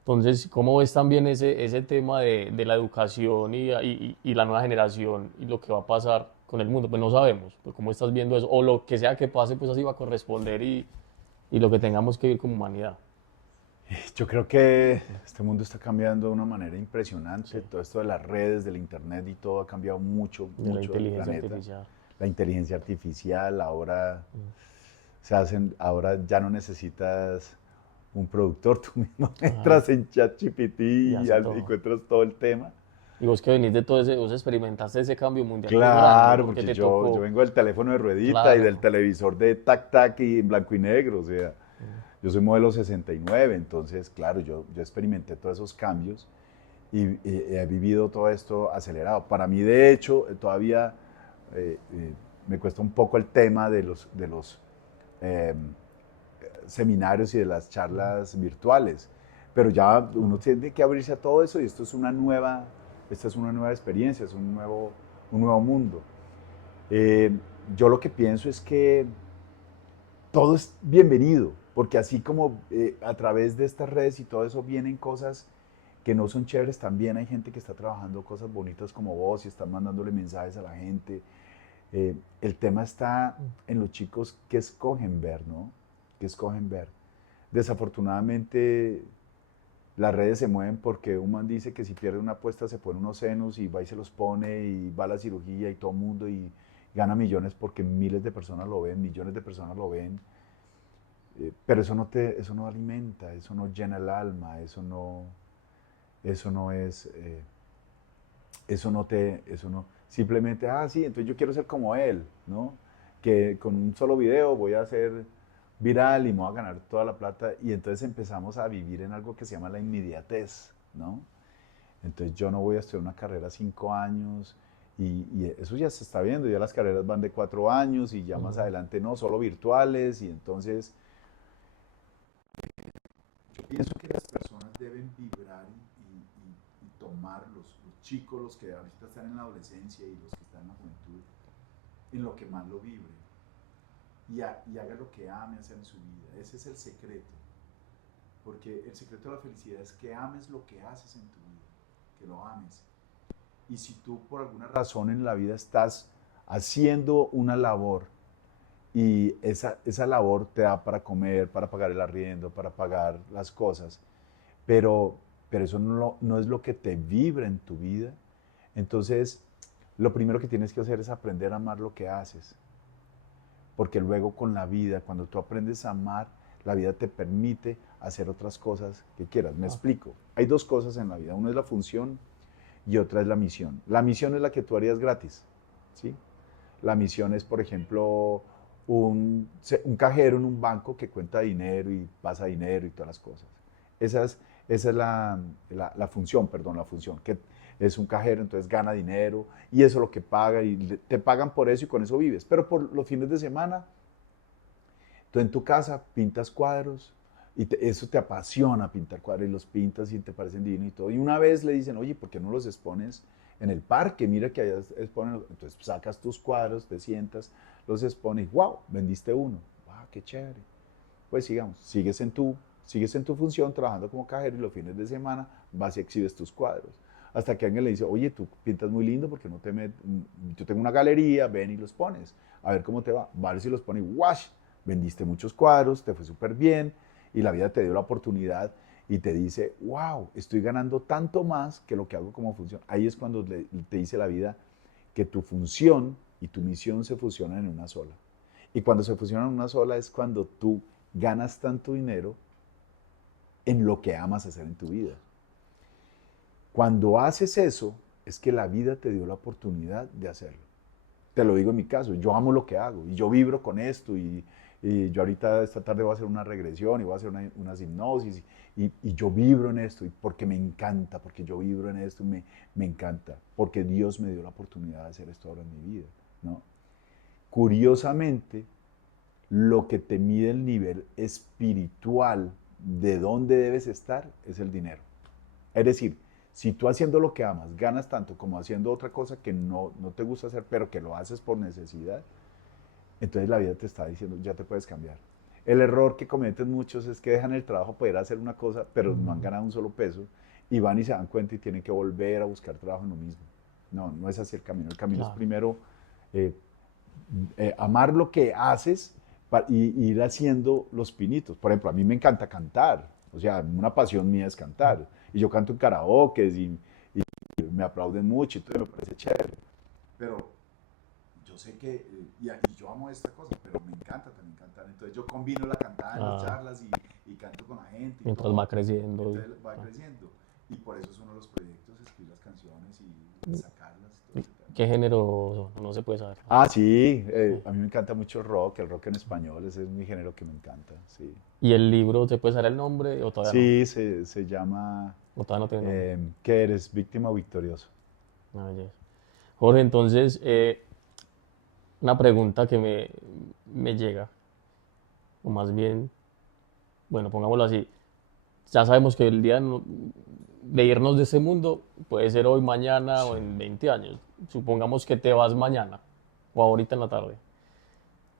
Entonces, ¿cómo ves también ese tema de la educación y la nueva generación y lo que va a pasar con el mundo? Pues no sabemos, pues cómo estás viendo eso, o lo que sea que pase, pues así va a corresponder y lo que tengamos que vivir como humanidad. Yo creo que este mundo está cambiando de una manera impresionante. Sí, Todo esto de las redes, del internet y todo ha cambiado mucho, de la mucho el inteligencia planeta. artificial. La inteligencia artificial, ahora ahora ya no necesitas un productor, tú mismo Ajá, entras en ChatGPT y y hace todo. encuentras todo el tema. Y vos que venís de todo ese, vos experimentaste ese cambio mundial muy grande, Claro, porque porque te yo tocó, vengo del teléfono de ruedita y del claro. televisor de tac tac y en blanco y negro, o sea, yo soy modelo 69, entonces, claro, yo experimenté todos esos cambios y he vivido todo esto acelerado. Para mí, de hecho, todavía me cuesta un poco el tema de los eh, seminarios y de las charlas virtuales, pero ya uno tiene que abrirse a todo eso y esta es una nueva experiencia, es un nuevo mundo. Eh, yo lo que pienso es que todo es bienvenido, porque así como a través de estas redes y todo eso vienen cosas que no son chéveres, también hay gente que está trabajando cosas bonitas como vos y están mandándole mensajes a la gente. El tema está en los chicos que escogen ver, ¿no? Que escogen ver. Desafortunadamente, las redes se mueven porque un man dice que si pierde una apuesta se pone unos senos y va y se los pone y va a la cirugía y todo el mundo y gana millones porque miles de personas lo ven, millones de personas lo ven. Pero eso no alimenta, eso no llena el alma, eso no es, eso no, simplemente, sí, entonces yo quiero ser como él, ¿no? Que con un solo video voy a ser viral y me voy a ganar toda la plata y entonces empezamos a vivir en algo que se llama la inmediatez, ¿no? Entonces yo no voy a estudiar una carrera 5 años y eso ya se está viendo, ya las carreras van de 4 años y ya más adelante no, solo virtuales y entonces yo pienso que las personas deben vibrar y tomar los chicos, los que ahorita están en la adolescencia y los que están en la juventud, en lo que más lo vibre y haga lo que ame hacer en su vida. Ese es el secreto. Porque el secreto de la felicidad es que ames lo que haces en tu vida, que lo ames. Y si tú por alguna razón en la vida estás haciendo una labor y esa labor te da para comer, para pagar el arriendo, para pagar las cosas, pero, pero eso no es lo que te vibra en tu vida, entonces lo primero que tienes que hacer es aprender a amar lo que haces. Porque luego con la vida, cuando tú aprendes a amar, la vida te permite hacer otras cosas que quieras. Me Ah, explico. Hay dos cosas en la vida. Una es la función y otra es la misión. La misión es la que tú harías gratis. ¿Sí? La misión es, por ejemplo, un cajero en un banco que cuenta dinero y pasa dinero y todas las cosas. Esa es la función, perdón, la función, que es un cajero, entonces gana dinero y eso es lo que paga y te pagan por eso y con eso vives. Pero por los fines de semana, tú en tu casa pintas cuadros y eso te apasiona pintar cuadros y los pintas y te parecen divinos y todo. Y una vez le dicen, oye, ¿por qué no los expones en el parque? Mira que allá exponen. Entonces sacas tus cuadros, te sientas, los expones y wow, vendiste uno. Wow, qué chévere. Pues sigamos, sigues en tu función trabajando como cajero y los fines de semana vas y exhibes tus cuadros. Hasta que alguien le dice, oye, tú pintas muy lindo porque no te metes, yo tengo una galería, ven y los pones, a ver cómo te va. Varios y los pones, wash, vendiste muchos cuadros, te fue súper bien y la vida te dio la oportunidad y te dice, wow, estoy ganando tanto más que lo que hago como función. Ahí es cuando te dice la vida que tu función y tu misión se fusionan en una sola. Y cuando se fusionan en una sola es cuando tú ganas tanto dinero en lo que amas hacer en tu vida. Cuando haces eso, es que la vida te dio la oportunidad de hacerlo. Te lo digo en mi caso, yo amo lo que hago y yo vibro con esto y yo ahorita esta tarde voy a hacer una regresión y voy a hacer unas hipnosis y yo vibro en esto y porque me encanta, porque yo vibro en esto y me encanta, porque Dios me dio la oportunidad de hacer esto ahora en mi vida, ¿no? Curiosamente, lo que te mide el nivel espiritual de dónde debes estar es el dinero. Es decir, si tú haciendo lo que amas ganas tanto como haciendo otra cosa que no te gusta hacer, pero que lo haces por necesidad, entonces la vida te está diciendo, ya te puedes cambiar. El error que cometen muchos es que dejan el trabajo para ir a hacer una cosa, pero no han ganado un solo peso, y van y se dan cuenta y tienen que volver a buscar trabajo en lo mismo. No, no es así el camino. El camino es primero eh, amar lo que haces y ir haciendo los pinitos. Por ejemplo, a mí me encanta cantar, o sea, una pasión mía es cantar. Y yo canto en karaoke y me aplauden mucho y todo, me parece chévere. Pero yo sé que, y yo amo esta cosa, pero me encanta también cantar. Entonces yo combino la cantada en las charlas y canto con la gente. Mientras todo. va creciendo. Entonces va creciendo. Y por eso es uno de los proyectos, escribir las canciones y sacarlas. Y todo. ¿Qué género no se puede saber? Ah, sí, a mí me encanta mucho el rock en español, ese es mi género que me encanta, sí. ¿Y el libro, se puede saber el nombre o todavía Sí, se llama no? ¿O todavía no tiene nombre? ¿Qué eres? ¿Víctima o victorioso? Ah, yes. Jorge, entonces, una pregunta que me llega, o más bien, bueno, pongámoslo así, ya sabemos que el día de irnos de este mundo puede ser hoy, mañana o en 20 años. Supongamos que te vas mañana o ahorita en la tarde.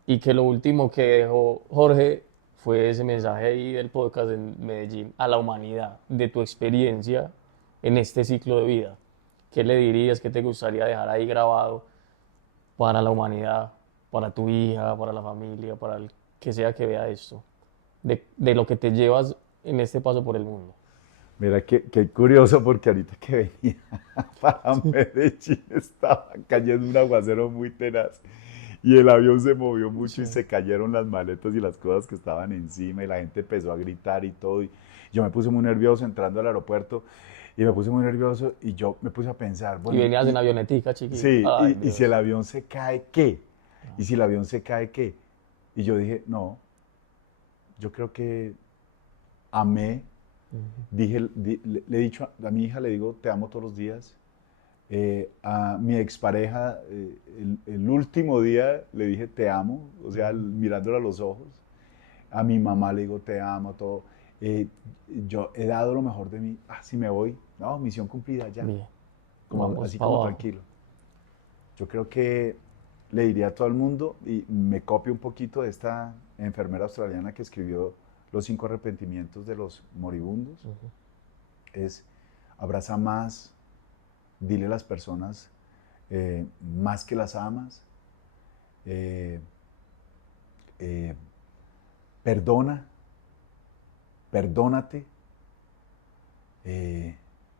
Y que lo último que dejó Jorge fue ese mensaje ahí del podcast en Medellín a la humanidad, de tu experiencia en este ciclo de vida. ¿Qué le dirías, qué te gustaría dejar ahí grabado para la humanidad, para tu hija, para la familia, para el que sea que vea esto? De lo que te llevas en este paso por el mundo. Mira, qué curioso porque ahorita que venía para Medellín estaba cayendo un aguacero muy tenaz y el avión se movió mucho y se cayeron las maletas y las cosas que estaban encima y la gente empezó a gritar y todo. Y yo me puse muy nervioso entrando al aeropuerto y me puse muy nervioso y yo me puse a pensar, Y bueno, venías en avionetica, chiquito. sí, Ay, y si Dios. el avión se cae, ¿qué? ¿Y si el avión se cae, qué? Y yo dije, no, yo creo que amé. Le he dicho a mi hija, le digo, te amo todos los días. A mi expareja, el último día le dije, te amo, o sea, mirándola a los ojos. A mi mamá le digo, te amo, todo. Yo he dado lo mejor de mí. Ah, si me voy, no, misión cumplida, ya. Bien. Como, Vamos así para como abajo. tranquilo. Yo creo que le diría a todo el mundo, y me copio un poquito de esta enfermera australiana que escribió Los 5 arrepentimientos de los moribundos, es abraza más, dile a las personas más que las amas, eh, eh, perdona, perdónate,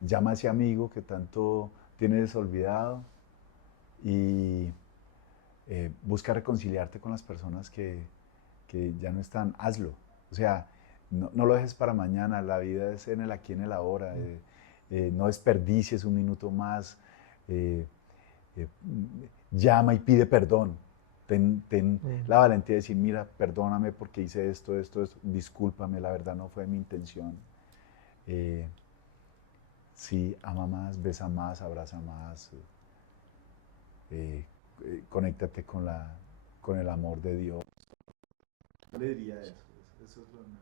llama a ese amigo que tanto tienes olvidado y busca reconciliarte con las personas que ya no están, hazlo. O sea, no lo dejes para mañana, la vida es en el aquí, en el ahora. No desperdicies un minuto más. eh, eh, Llama y pide perdón. Ten la valentía de decir, mira, perdóname porque hice esto, discúlpame, la verdad no fue mi intención. Sí, ama más, besa más, abraza más. Conéctate con el amor de Dios. Yo le diría eso es lo mejor.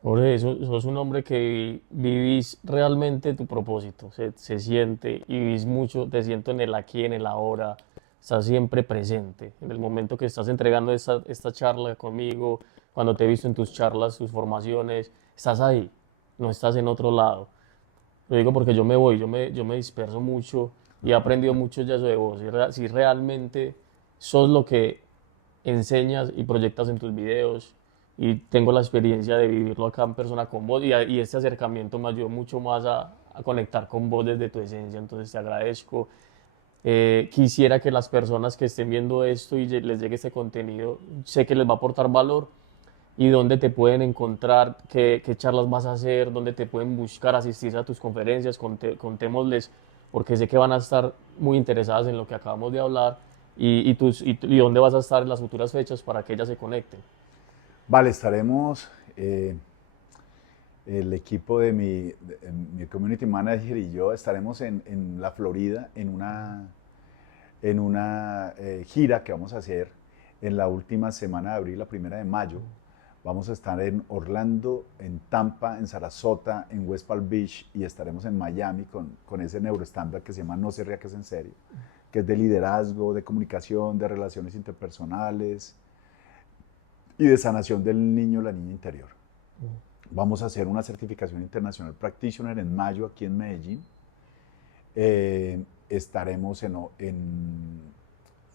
Jorge, sos un hombre que vivís realmente tu propósito, se siente y vivís mucho, te siento en el aquí, en el ahora, estás siempre presente. En el momento que estás entregando esta charla conmigo, cuando te he visto en tus charlas, tus formaciones, estás ahí, no estás en otro lado. Lo digo porque yo me voy, yo me disperso mucho y he aprendido mucho ya eso de vos. Si realmente sos lo que enseñas y proyectas en tus videos y tengo la experiencia de vivirlo acá en persona con vos y este acercamiento me ayudó mucho más a conectar con vos desde tu esencia, entonces te agradezco. Quisiera que las personas que estén viendo esto y les llegue este contenido, sé que les va a aportar valor, y dónde te pueden encontrar, qué charlas vas a hacer, dónde te pueden buscar, asistir a tus conferencias, contémosles, porque sé que van a estar muy interesadas en lo que acabamos de hablar y dónde vas a estar en las futuras fechas para que ellas se conecten. Vale, estaremos, el equipo de mi community manager y yo estaremos en la Florida en una gira que vamos a hacer en la última semana de abril, la primera de mayo. Vamos a estar en Orlando, en Tampa, en Sarasota, en West Palm Beach y estaremos en Miami con ese neuroestándar que se llama No se ría que es en serio, que es de liderazgo, de comunicación, de relaciones interpersonales y de sanación del niño o la niña interior. Vamos a hacer una certificación internacional practitioner en mayo aquí en Medellín. Estaremos en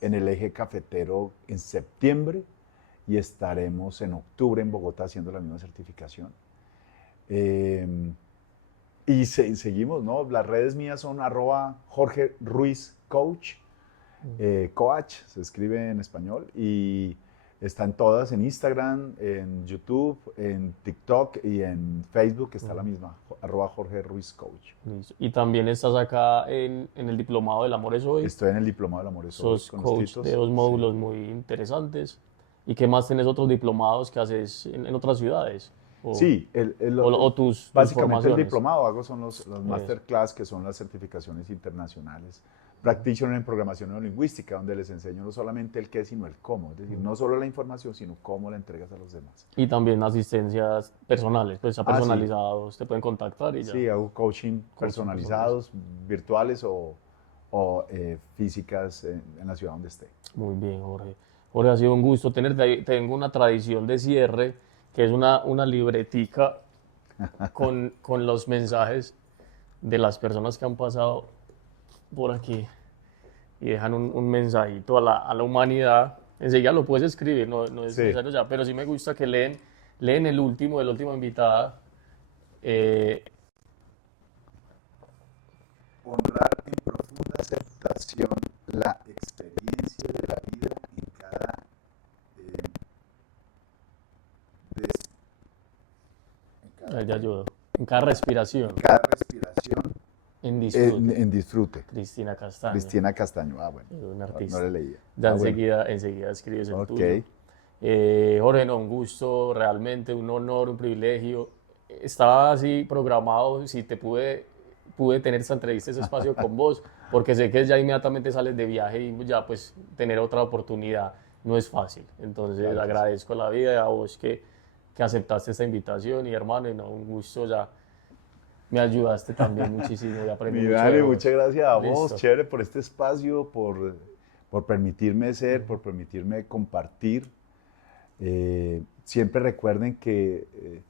el eje cafetero en septiembre y estaremos en octubre en Bogotá haciendo la misma certificación. Seguimos, ¿no? Las redes mías son @Jorge Ruiz Coach, Coach, se escribe en español, y están todas en Instagram, en YouTube, en TikTok y en Facebook, que está la misma, @Jorge Ruiz Coach. Listo. Y también estás acá en el Diplomado del Amor es Hoy. Estoy en el Diplomado del Amor es Hoy Sos con los coach Titos. de 2 módulos Sí. muy interesantes. ¿Y qué más tenés otros diplomados que haces en otras ciudades? Sí, O tus básicamente el formaciones. diplomado hago son los Eso. masterclass, que son las certificaciones internacionales. Practitioner en programación neurolingüística, donde les enseño no solamente el qué, sino el cómo. Es decir, no solo la información, sino cómo la entregas a los demás. Y también asistencias personales, pues ya Ah, sí. personalizados, te pueden contactar y ya. Sí, hago coaching personalizados, virtuales o físicas en la ciudad donde esté. Muy bien, Jorge. Jorge, ha sido un gusto tenerte. Tengo una tradición de cierre, que es una libretica con los mensajes de las personas que han pasado por aquí y dejan un mensajito a la humanidad. Enseguida lo puedes escribir, no es Sí. necesario ya, pero sí me gusta que leen el último de la última invitada. Eh, Honrar en profunda aceptación la experiencia de la vida en cada, des- Ahí te ayudo. En cada respiración, en cada respiración en disfrute. en disfrute. Cristina Castaño, Cristina Castaño, bueno, un no artista. le leía. Ya Bueno, enseguida escribes el ok. tuyo. Jorge, no, un gusto, realmente un honor, un privilegio. Estaba así programado, si pude tener esta entrevista, ese espacio con vos, porque sé que ya inmediatamente sales de viaje y ya pues tener otra oportunidad no es fácil. Entonces Claro que sí. agradezco la vida y a vos que aceptaste esta invitación y hermano, y no, un gusto ya. Me ayudaste también muchísimo y aprendí Mi mucho Dani, de vos. muchas gracias a vos, Listo. chévere por este espacio, por permitirme ser, por permitirme compartir. Siempre recuerden que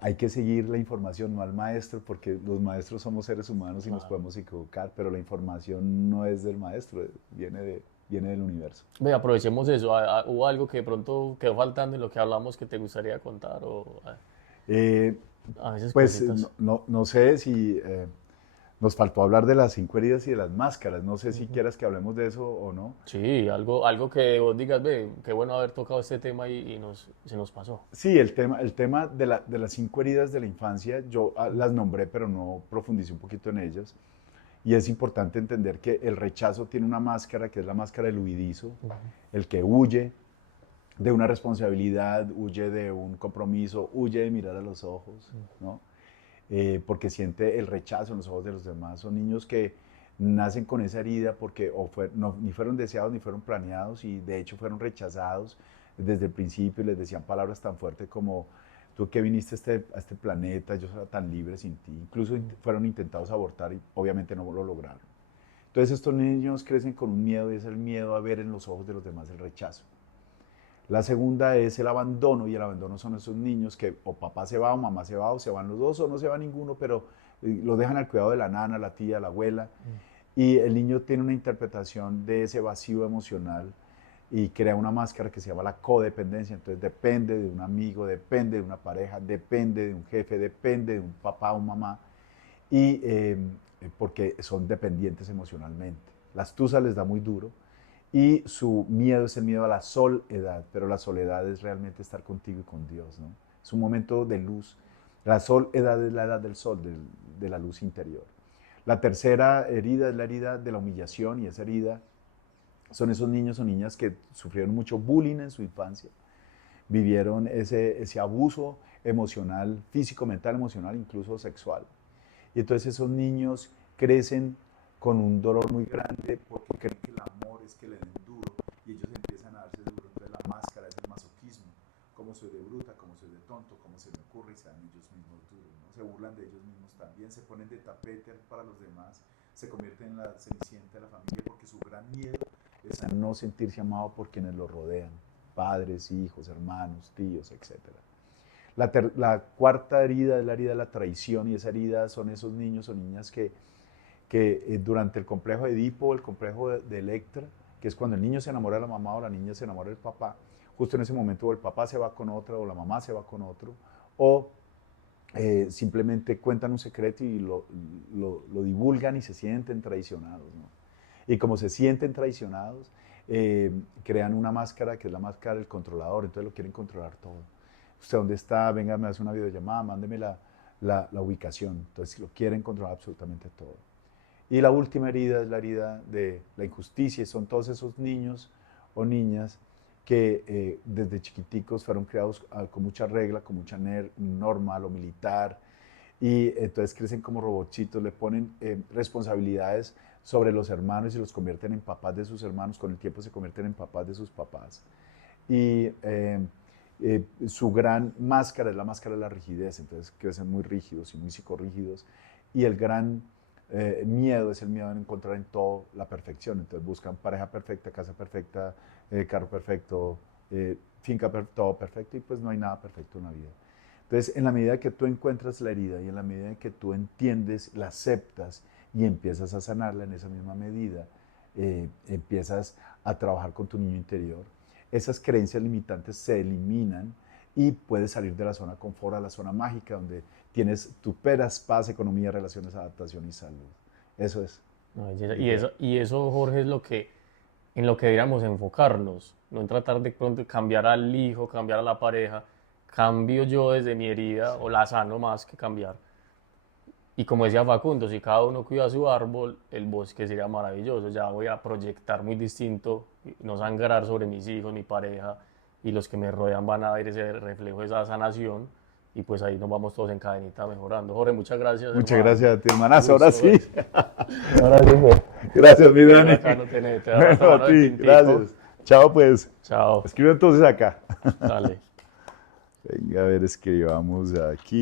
hay que seguir la información, no al maestro, porque los maestros somos seres humanos y nos Claro. podemos equivocar, pero la información no es del maestro, viene del universo. Ve, aprovechemos eso. ¿Hubo algo que de pronto quedó faltando en lo que hablamos que te gustaría contar? Eh, A veces pues cositas. no sé si nos faltó hablar de las 5 heridas y de las máscaras, no sé si quieras que hablemos de eso o no. Sí, algo que vos digas, ve, qué bueno haber tocado este tema y se nos pasó. Sí, el tema de las 5 heridas de la infancia, yo las nombré, pero no profundicé un poquito en ellas. Y es importante entender que el rechazo tiene una máscara, que es la máscara del huidizo, el que huye de una responsabilidad, huye de un compromiso, huye de mirar a los ojos, ¿no? Porque siente el rechazo en los ojos de los demás. Son niños que nacen con esa herida porque ni fueron deseados ni fueron planeados y de hecho fueron rechazados desde el principio y les decían palabras tan fuertes como tú que viniste a este planeta, yo soy tan libre sin ti. Incluso fueron intentados abortar y obviamente no lo lograron. Entonces estos niños crecen con un miedo y es el miedo a ver en los ojos de los demás el rechazo. La segunda es el abandono, y el abandono son esos niños que o papá se va o mamá se va, o se van los dos o no se va ninguno, pero lo dejan al cuidado de la nana, la tía, la abuela, y el niño tiene una interpretación de ese vacío emocional y crea una máscara que se llama la codependencia. Entonces depende de un amigo, depende de una pareja, depende de un jefe, depende de un papá o mamá, y porque son dependientes emocionalmente. Las tusas les da muy duro Y su miedo es el miedo a la soledad, pero la soledad es realmente estar contigo y con Dios, ¿no? Es un momento de luz. La soledad es la edad del sol, de la luz interior. La tercera herida es la herida de la humillación, y esa herida son esos niños o niñas que sufrieron mucho bullying en su infancia, vivieron ese abuso emocional, físico, mental, emocional, incluso sexual. Y entonces esos niños crecen con un dolor muy grande porque creen que el amor es que le den duro y ellos empiezan a darse duro. Entonces la máscara es el masoquismo. Cómo soy de bruta, cómo soy de tonto, cómo se me ocurre, y se dan ellos mismos duros, ¿no? Se burlan de ellos mismos también, se ponen de tapete para los demás, se convierten en la cenicienta de la familia porque su gran miedo es a no sentirse amado por quienes lo rodean, padres, hijos, hermanos, tíos, etc. La cuarta herida es la herida de la traición, y esa herida son esos niños o niñas que durante el complejo de Edipo, el complejo de Electra, que es cuando el niño se enamora de la mamá o la niña se enamora del papá, justo en ese momento el papá se va con otra o la mamá se va con otro, o simplemente cuentan un secreto y lo divulgan y se sienten traicionados, ¿no? Y como se sienten traicionados, crean una máscara que es la máscara del controlador, entonces lo quieren controlar todo. ¿Usted dónde está? Venga, me hace una videollamada, mándeme la ubicación. Entonces lo quieren controlar absolutamente todo. Y la última herida es la herida de la injusticia, y son todos esos niños o niñas que desde chiquiticos fueron criados con mucha regla, con mucha norma, lo militar, y entonces crecen como robotcitos, le ponen responsabilidades sobre los hermanos y los convierten en papás de sus hermanos, con el tiempo se convierten en papás de sus papás. Y su gran máscara es la máscara de la rigidez, entonces crecen muy rígidos y muy psicorrígidos, y el gran miedo es el miedo a encontrar en todo la perfección, entonces buscan pareja perfecta, casa perfecta, carro perfecto, todo perfecto, y pues no hay nada perfecto en la vida. Entonces, en la medida que tú encuentras la herida y en la medida que tú entiendes, la aceptas y empiezas a sanarla, en esa misma medida empiezas a trabajar con tu niño interior. Esas creencias limitantes se eliminan y puedes salir de la zona confort a la zona mágica, donde tienes tu paz, economía, relaciones, adaptación y salud. Eso es. No, y eso, Jorge, es en lo que deberíamos enfocarnos, no en tratar de pronto cambiar al hijo, cambiar a la pareja. Cambio yo desde mi herida o la sano más que cambiar. Y como decía Facundo, si cada uno cuida su árbol, el bosque sería maravilloso. Ya voy a proyectar muy distinto, no sangrar sobre mis hijos, mi pareja, y los que me rodean van a ver ese reflejo de esa sanación, y pues ahí nos vamos todos en cadenita mejorando. Jorge, muchas gracias, Muchas hermano. gracias a ti, hermanazo. Ahora sí. Ahora sí, Gracias, mi Dani. bacano tenerte. Ahora Bueno, a tomando el ti, tintico. gracias. Chao, pues. Chao. Escribe entonces acá. Dale. Venga, a ver, escribamos aquí.